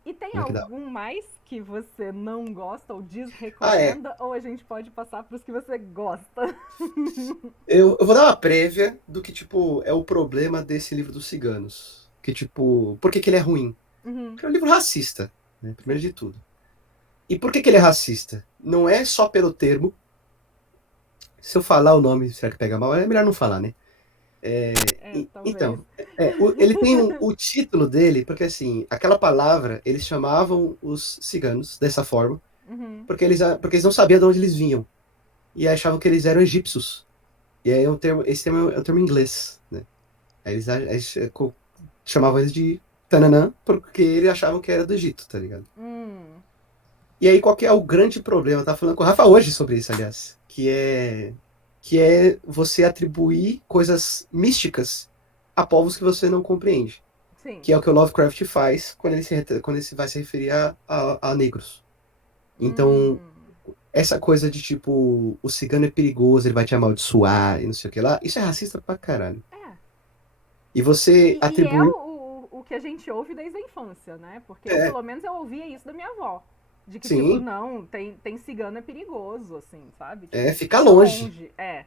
E tem Muito da hora. algum mais que você não gosta ou Ah, é. desrecomenda? Ou a gente pode passar pros que você gosta? Eu vou dar uma prévia do que, tipo, é o problema desse livro dos ciganos. Que, tipo, por que que ele é ruim? Uhum, Porque é um livro racista, né? Primeiro sim. de tudo. E por que que ele é racista? Não é só pelo termo. Se eu falar o nome, será que pega mal? É melhor não falar, né? Talvez. Então, ele tem o título dele, porque assim, aquela palavra, eles chamavam os ciganos dessa forma, Uhum. porque eles não sabiam de onde eles vinham. E achavam que eles eram egípcios. E aí esse termo é um termo em inglês, né? Aí chamavam eles de Tananã, porque eles achavam que era do Egito, tá ligado? Hum, E aí, qual que é o grande problema? Eu tava falando com o Rafa hoje sobre isso, aliás. Que é você atribuir coisas místicas a povos que você não compreende. sim. Que é o que o Lovecraft faz quando ele vai se referir a negros. Então, Hum. essa coisa de tipo, o cigano é perigoso, ele vai te amaldiçoar e não sei o que lá, isso é racista pra caralho. É. E você E é atribuir. o que a gente ouve desde a infância, né? Porque eu, É, pelo menos, eu ouvia isso da minha avó. De que, tipo, sim, não, tem cigano é perigoso, assim, sabe? é, Tipo, fica fica longe. longe. É.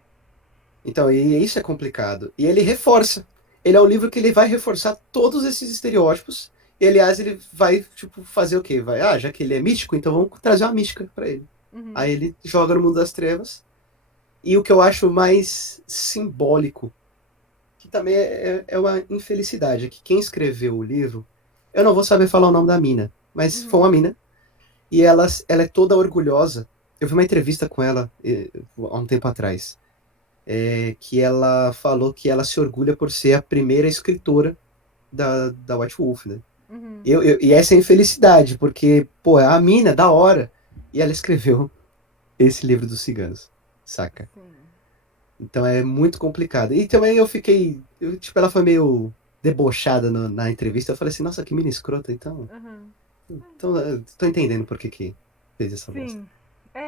Então, e isso é complicado. E ele reforça. Ele é um livro que ele vai reforçar todos esses estereótipos. E, aliás, ele vai, tipo, fazer o quê? Já que ele é místico, então vamos trazer uma mística pra ele. Uhum. Aí ele joga no mundo das trevas. E o que eu acho mais simbólico, que também é uma infelicidade, é que quem escreveu o livro, eu não vou saber falar o nome da mina, mas foi Uhum. uma mina. E ela é toda orgulhosa. Eu vi uma entrevista com ela há um tempo atrás. Que ela falou que ela se orgulha por ser a primeira escritora da White Wolf, né? Uhum. E essa é a infelicidade, porque, pô, é a mina, da hora. E ela escreveu esse livro dos ciganos, saca? Sim. Então é muito complicado. E também tipo, ela foi meio debochada na entrevista. Eu falei assim, nossa, que mina escrota, então. Uhum. Então, eu tô entendendo por que que fez essa bosta. Sim.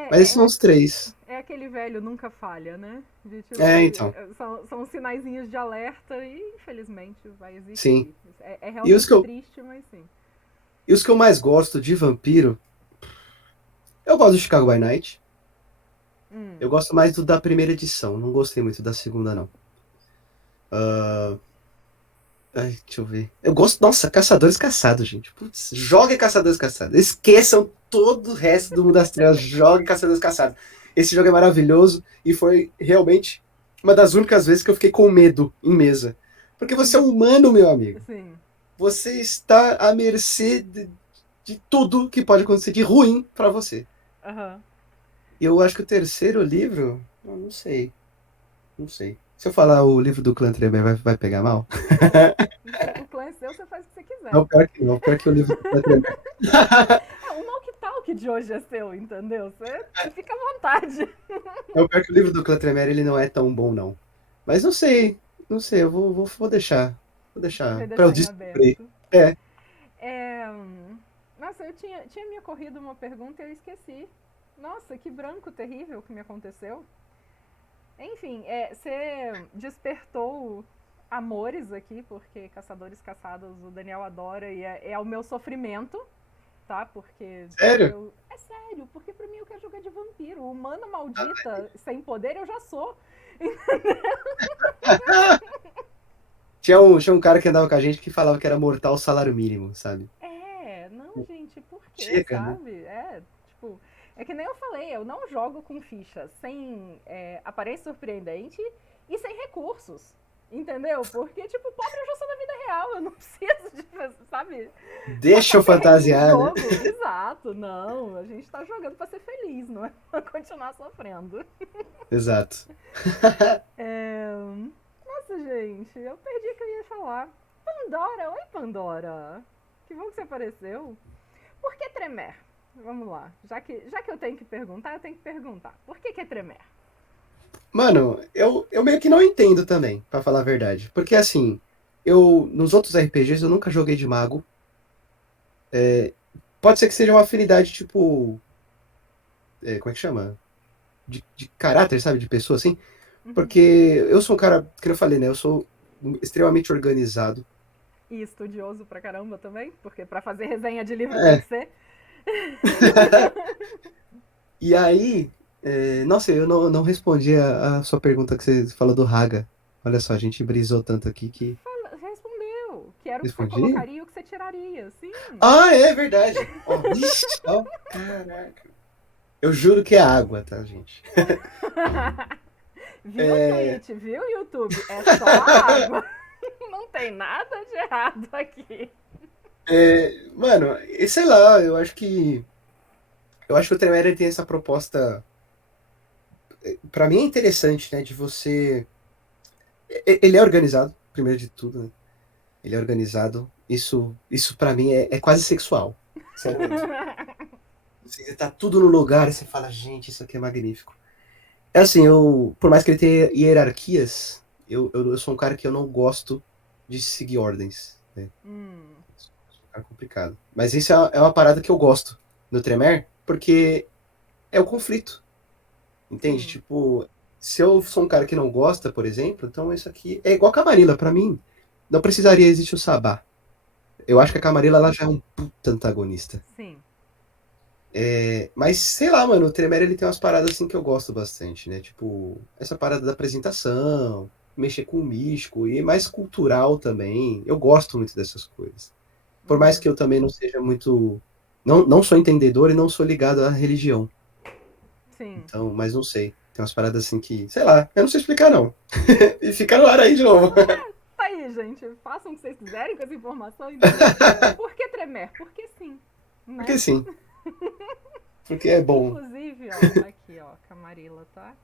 Mas esses são os três. É aquele velho nunca falha, né? De tipo, É, então. são uns sinaizinhos de alerta e, infelizmente, vai Sim. existir. É E os realmente que eu, triste, mas sim. e os que eu mais gosto de vampiro, eu gosto do Chicago by Night. Eu Hum, gosto mais do da primeira edição, não gostei muito da segunda, não. Ai, deixa eu ver. Eu gosto, nossa, Caçadores Caçados, gente. Putz, jogue Caçadores Caçados. Esqueçam todo o resto do Mundo das Trevas, jogue Caçadores Caçados. Esse jogo é maravilhoso e foi realmente uma das únicas vezes que eu fiquei com medo em mesa. Porque você é um humano, meu amigo. sim. Você está à mercê de tudo que pode acontecer de ruim pra você. Aham. E eu acho que o terceiro livro, eu não sei, não sei. Se eu falar o livro do Clã Tremere, vai pegar mal? O clã é seu, você faz o que você quiser. Não, pior que não. Pior que o livro do Clã Tremere. É, o Knock Talk de hoje é seu, entendeu? Você fica à vontade. Não, pior que o livro do Clã Tremere, ele não é tão bom, não. Mas não sei, não sei, eu vou deixar. Vou deixar Vai pra eu deixar em descobrir. aberto. É, É, nossa, eu tinha me ocorrido uma pergunta e eu esqueci. Nossa, que branco terrível que me aconteceu. Enfim, você despertou amores aqui, porque Caçadores Caçados o Daniel adora e é o meu sofrimento, tá? Porque sério? eu. É sério, porque pra mim eu quero jogar de vampiro. Humana maldita, sem poder, eu já sou. Tinha um cara que andava com a gente que falava que era mortal salário mínimo, sabe? Não, gente, por quê, Chega, né? sabe? Tipo, é que nem eu falei, eu não jogo com ficha sem aparência surpreendente e sem recursos. Entendeu? Porque, tipo, pobre eu já sou na vida real, eu não preciso de, sabe, Deixa passar eu perrengue em fantasiar, né? jogo. Exato, não, a gente tá jogando pra ser feliz, não é pra continuar sofrendo. Exato. É... Nossa, gente, eu perdi o que eu ia falar. Pandora, oi Pandora. Que bom que você apareceu. Por que tremer? Vamos lá. Já que eu tenho que perguntar, eu tenho que perguntar. Por que é tremer? Mano, eu meio que não entendo também, pra falar a verdade. Porque assim, nos outros RPGs eu nunca joguei de mago. Pode ser que seja uma afinidade, tipo, como é que chama? De caráter, sabe? De pessoa, assim. Porque Uhum. eu sou um cara, que eu falei, né? Eu sou extremamente organizado. E estudioso pra caramba também, porque pra fazer resenha de livro tem É. que ser. E aí, nossa, eu não respondi a sua pergunta que você falou do Raga. Olha só, a gente brisou tanto aqui que. Respondeu. Que era o que você Respondi? colocaria e o que você tiraria. Sim. Ah, é verdade. Ó, ixi, ó, caraca. Eu juro que é água, tá, gente? Viu, É, Twitch? Viu, YouTube? É só água. Não tem nada de errado aqui. mano, sei lá, eu acho que o Tremere tem essa proposta, pra mim é interessante, né, de você, ele é organizado, primeiro de tudo, né? Ele é organizado. Isso para mim é quase sexual. Sério mesmo. Você tá tudo no lugar e você fala, gente, isso aqui é magnífico. É assim, por mais que ele tenha hierarquias, eu sou um cara que eu não gosto de seguir ordens, né? Hum, Sou um cara complicado. Mas isso é uma parada que eu gosto no Tremere, porque é o conflito, entende? sim. Tipo, se eu sou um cara que não gosta, por exemplo, então isso aqui é igual a Camarilla, pra mim, não precisaria existir o Sabá. Eu acho que a Camarilla ela já é um puta antagonista. Sim. Mas sei lá, mano, o Tremere ele tem umas paradas assim que eu gosto bastante, né? Tipo, essa parada da apresentação, mexer com o místico e mais cultural também. Eu gosto muito dessas coisas. Por mais que Uhum. eu também não seja muito. Não sou entendedor e não sou ligado à religião. Sim. Então, mas não sei. Tem umas paradas assim que, sei lá, eu não sei explicar não. E fica no ar aí de novo. Tá aí, gente. Façam o que vocês quiserem com essa informação, entendeu? Por que tremer? Porque sim. Porque Né? sim, porque é bom. Inclusive, ó, aqui, ó, Camarilla, tá?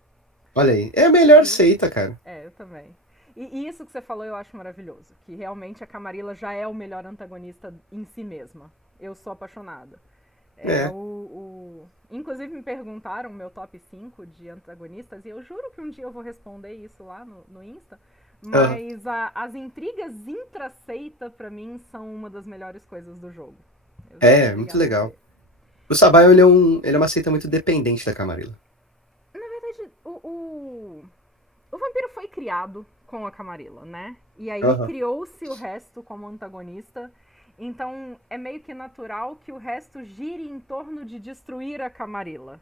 Olha aí, é a melhor Viu? seita, cara. Eu também. E isso que você falou eu acho maravilhoso. Que realmente a Camarilla já é o melhor antagonista em si mesma. Eu sou apaixonada. É. Inclusive me perguntaram o meu top 5 de antagonistas, e eu juro que um dia eu vou responder isso lá no Insta. Aham. Mas as intrigas intraceita, pra mim, são uma das melhores coisas do jogo. Eu sou Muito obrigada a legal. dizer. O Sabaio, ele é uma seita muito dependente da Camarilla. Na verdade, o vampiro foi criado criado com a Camarilla, né? E aí Aham. criou-se o resto como antagonista. Então é meio que natural que o resto gire em torno de destruir a Camarilla.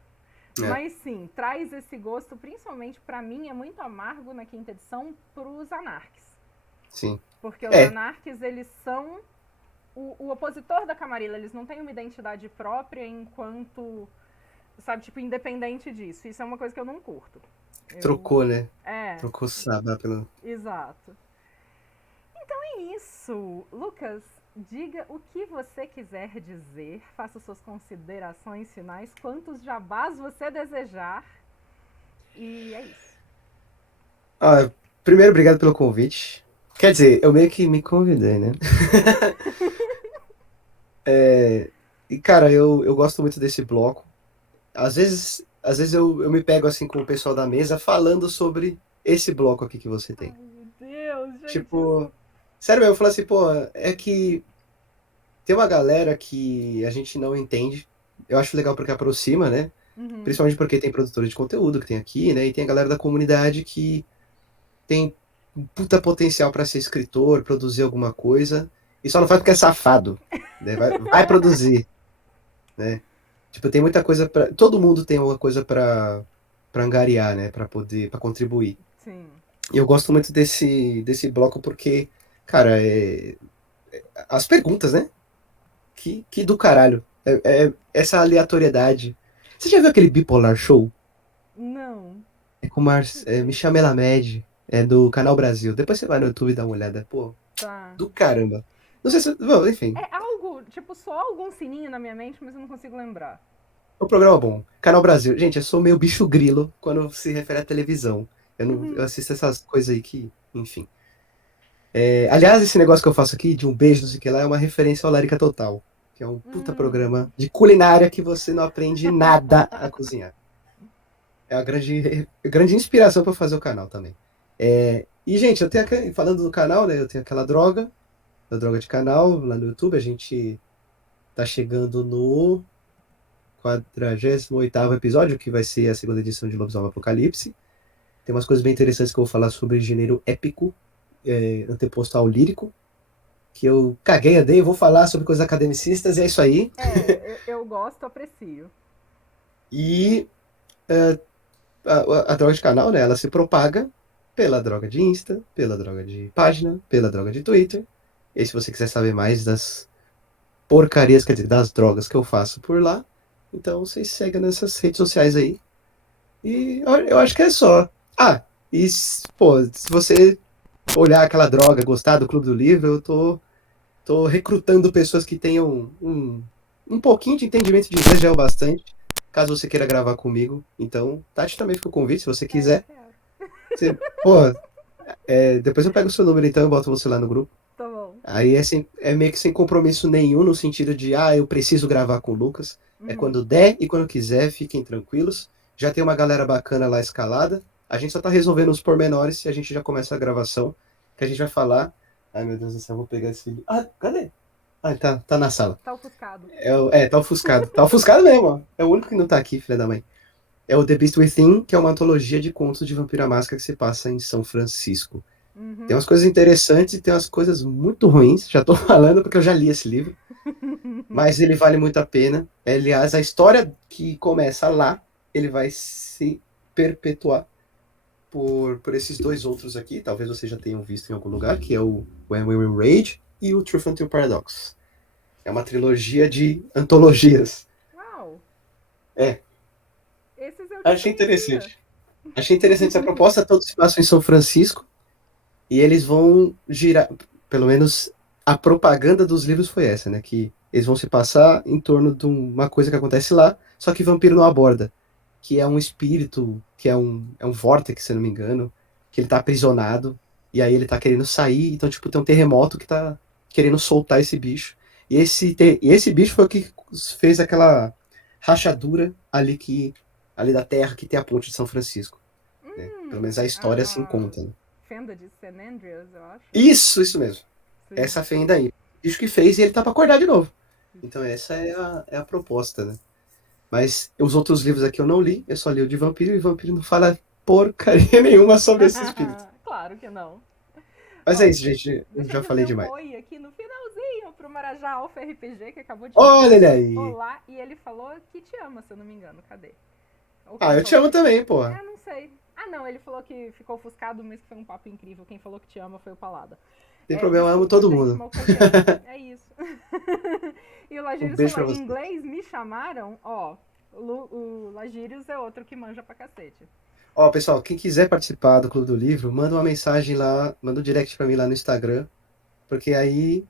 É, Mas sim, traz esse gosto, principalmente pra mim, é muito amargo na quinta edição pros anarques. sim. Porque os É, anarques, eles são o opositor da Camarilla, eles não têm uma identidade própria enquanto, sabe, tipo, independente disso. Isso é uma coisa que eu não curto. Eu. trocou, né? É, Trocou Sabá pelo. exato. É isso. Lucas, diga o que você quiser dizer, faça suas considerações finais, quantos jabás você desejar. E é isso. Ah, primeiro, obrigado pelo convite. Quer dizer, eu meio que me convidei, né? E, cara, eu gosto muito desse bloco. Às vezes eu me pego assim com o pessoal da mesa falando sobre esse bloco aqui que você tem. Ai, meu Deus, gente, isso. Tipo, sério mesmo, eu falo assim, pô, é que tem uma galera que a gente não entende. Eu acho legal porque aproxima, né? Uhum. Principalmente porque tem produtores de conteúdo que tem aqui, né? E tem a galera da comunidade que tem um puta potencial pra ser escritor, produzir alguma coisa, e só não faz porque é safado, né? Vai produzir, né? Tipo, tem muita coisa para todo mundo tem alguma coisa pra angariar, né? Pra poder, para contribuir. Sim. E eu gosto muito desse bloco porque, cara, as perguntas, né? Que do caralho. Essa aleatoriedade. Você já viu aquele Bipolar Show? Não. É com Michel Melamed, é do Canal Brasil. Depois você vai no YouTube e dá uma olhada. Pô, Tá. do caramba. Não sei se. Bom, enfim, É algo, tipo, só algum sininho na minha mente, mas eu não consigo lembrar. é um programa bom. Canal Brasil. Gente, eu sou meio bicho grilo quando se refere à televisão. Eu, não, eu Uhum. assisto essas coisas aí que, enfim. Aliás, esse negócio que eu faço aqui, de um beijo, não sei o que lá, é uma referência ao Larica Total. Que é um puta Hum. programa de culinária que você não aprende nada a cozinhar. É uma grande inspiração para fazer o canal também. E, gente, falando do canal, né? Eu tenho aquela droga, da droga de canal, lá no YouTube. A gente tá chegando no 48º episódio, que vai ser a segunda edição de Lobisomem Apocalipse. Tem umas coisas bem interessantes que eu vou falar sobre gênero épico, anteposto ao lírico, que eu caguei a vou falar sobre coisas academicistas, e é isso aí. É, eu gosto, aprecio. E a droga de canal, né, ela se propaga pela droga de Insta, pela droga de página, pela droga de Twitter. E se você quiser saber mais das porcarias, quer dizer, das drogas que eu faço por lá, então vocês seguem nessas redes sociais aí. E eu acho que é só. Ah, e, pô, se você olhar aquela droga, gostar do Clube do Livro, eu tô recrutando pessoas que tenham um pouquinho de entendimento de inglês, já é o bastante, caso você queira gravar comigo. Então, Tati também fica o convite, se você Quero, quiser. quero. Pô, depois eu pego o seu número então e boto você lá no grupo. Tá bom. Aí é meio que sem compromisso nenhum, no sentido de, eu preciso gravar com o Lucas. É Uhum. quando der e quando quiser, fiquem tranquilos. Já tem uma galera bacana lá escalada. A gente só tá resolvendo os pormenores e a gente já começa a gravação, que a gente vai falar. Ai, meu Deus do céu, eu vou pegar esse. Ah, cadê? Ah, ele tá na sala. Tá ofuscado. Tá ofuscado. Tá ofuscado mesmo, ó. É o único que não tá aqui, filha da mãe. É o The Beast Within, que é uma antologia de contos de Vampiro à Máscara que se passa em São Francisco. Tem Uhum. umas coisas interessantes e tem umas coisas muito ruins. Já tô falando porque eu já li esse livro. Mas ele vale muito a pena. Aliás, a história que começa lá, ele vai se perpetuar por esses dois outros aqui. Talvez vocês já tenham visto em algum lugar, que é o When We Will Rage e o Truth Until Paradox. É uma trilogia de antologias. Uau! É, Esses eu achei desconhecia. interessante. Achei interessante essa proposta. Todos se passam em São Francisco. E eles vão girar, pelo menos a propaganda dos livros foi essa, né? Que eles vão se passar em torno de uma coisa que acontece lá, só que vampiro não aborda, que é um espírito, que é um vórtice, se eu não me engano, que ele tá aprisionado, e aí ele tá querendo sair, então, tipo, tem um terremoto que tá querendo soltar esse bicho. E esse bicho foi o que fez aquela rachadura ali da terra que tem a ponte de São Francisco, né? Pelo menos a história assim A conta, né? fenda de San Andreas, eu acho. Isso mesmo. Sim. Essa fenda aí. Bicho que fez e ele tá pra acordar de novo. Então essa é a proposta, né? Mas os outros livros aqui eu não li, eu só li o de vampiro e vampiro não fala porcaria nenhuma sobre esse espírito. Claro que não. Mas Ó, é isso, gente. Eu deixa eu já falei dizer um demais. oi aqui no finalzinho pro Marajá Alfa RPG, que acabou de Olha mandar ele um aí. olá e ele falou que te ama, se eu não me engano. Cadê? Ou Ah, quem eu te falou amo que... também, porra. É, não sei. Ah, não, ele falou que ficou ofuscado, mas que foi um papo incrível. Quem falou que te ama foi o Palada. Tem É, problema, eu amo desculpa, todo gente, mundo. uma ocasião. É isso. E o Um Lagírios beijo falou, pra em você. inglês me chamaram, ó, o Lagírios é outro que manja pra cacete. Ó, pessoal, quem quiser participar do Clube do Livro, manda uma mensagem lá, manda um direct pra mim lá no Instagram, porque aí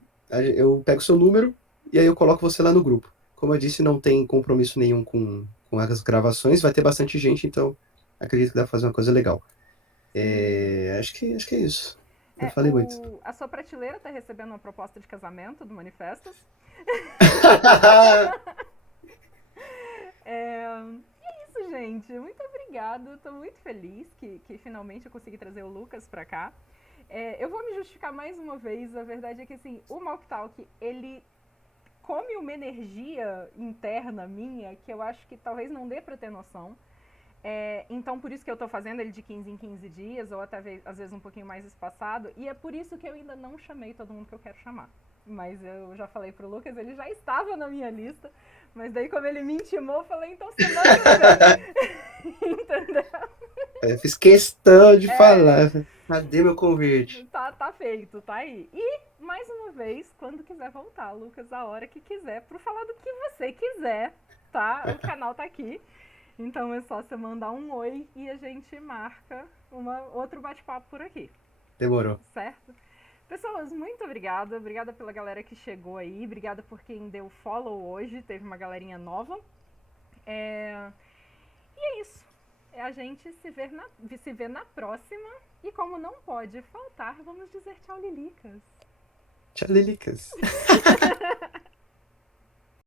eu pego o seu número e aí eu coloco você lá no grupo. Como eu disse, não tem compromisso nenhum com as gravações, vai ter bastante gente, então acredito que dá pra fazer uma coisa legal. Sim. Acho que é isso. Eu É, falei muito. a sua prateleira tá recebendo uma proposta de casamento do Manifestos. É, é isso, gente. Muito obrigada. Tô muito feliz que finalmente eu consegui trazer o Lucas pra cá. É, eu vou me justificar mais uma vez. A verdade é que, assim, o Malk Talk, ele come uma energia interna minha que eu acho que talvez não dê pra ter noção. É, então, por isso que eu tô fazendo ele de 15 em 15 dias, ou até às vezes um pouquinho mais espaçado. E é por isso que eu ainda não chamei todo mundo que eu quero chamar. Mas eu já falei pro Lucas, ele já estava na minha lista. Mas daí, como ele me intimou, eu falei, então semana que vem. Entendeu? Eu fiz questão de É, falar. Cadê meu convite? tá feito, tá aí. E, mais uma vez, quando quiser voltar, Lucas, a hora que quiser, pro falar do que você quiser, tá? O canal tá aqui. Então é só você mandar um oi e a gente marca outro bate-papo por aqui, Demorou. certo? Pessoas, muito obrigada. Obrigada pela galera que chegou aí. Obrigada por quem deu follow hoje. Teve uma galerinha nova. E é isso. A gente se vê na próxima. E como não pode faltar, vamos dizer tchau, Lilicas. Tchau, Lilicas.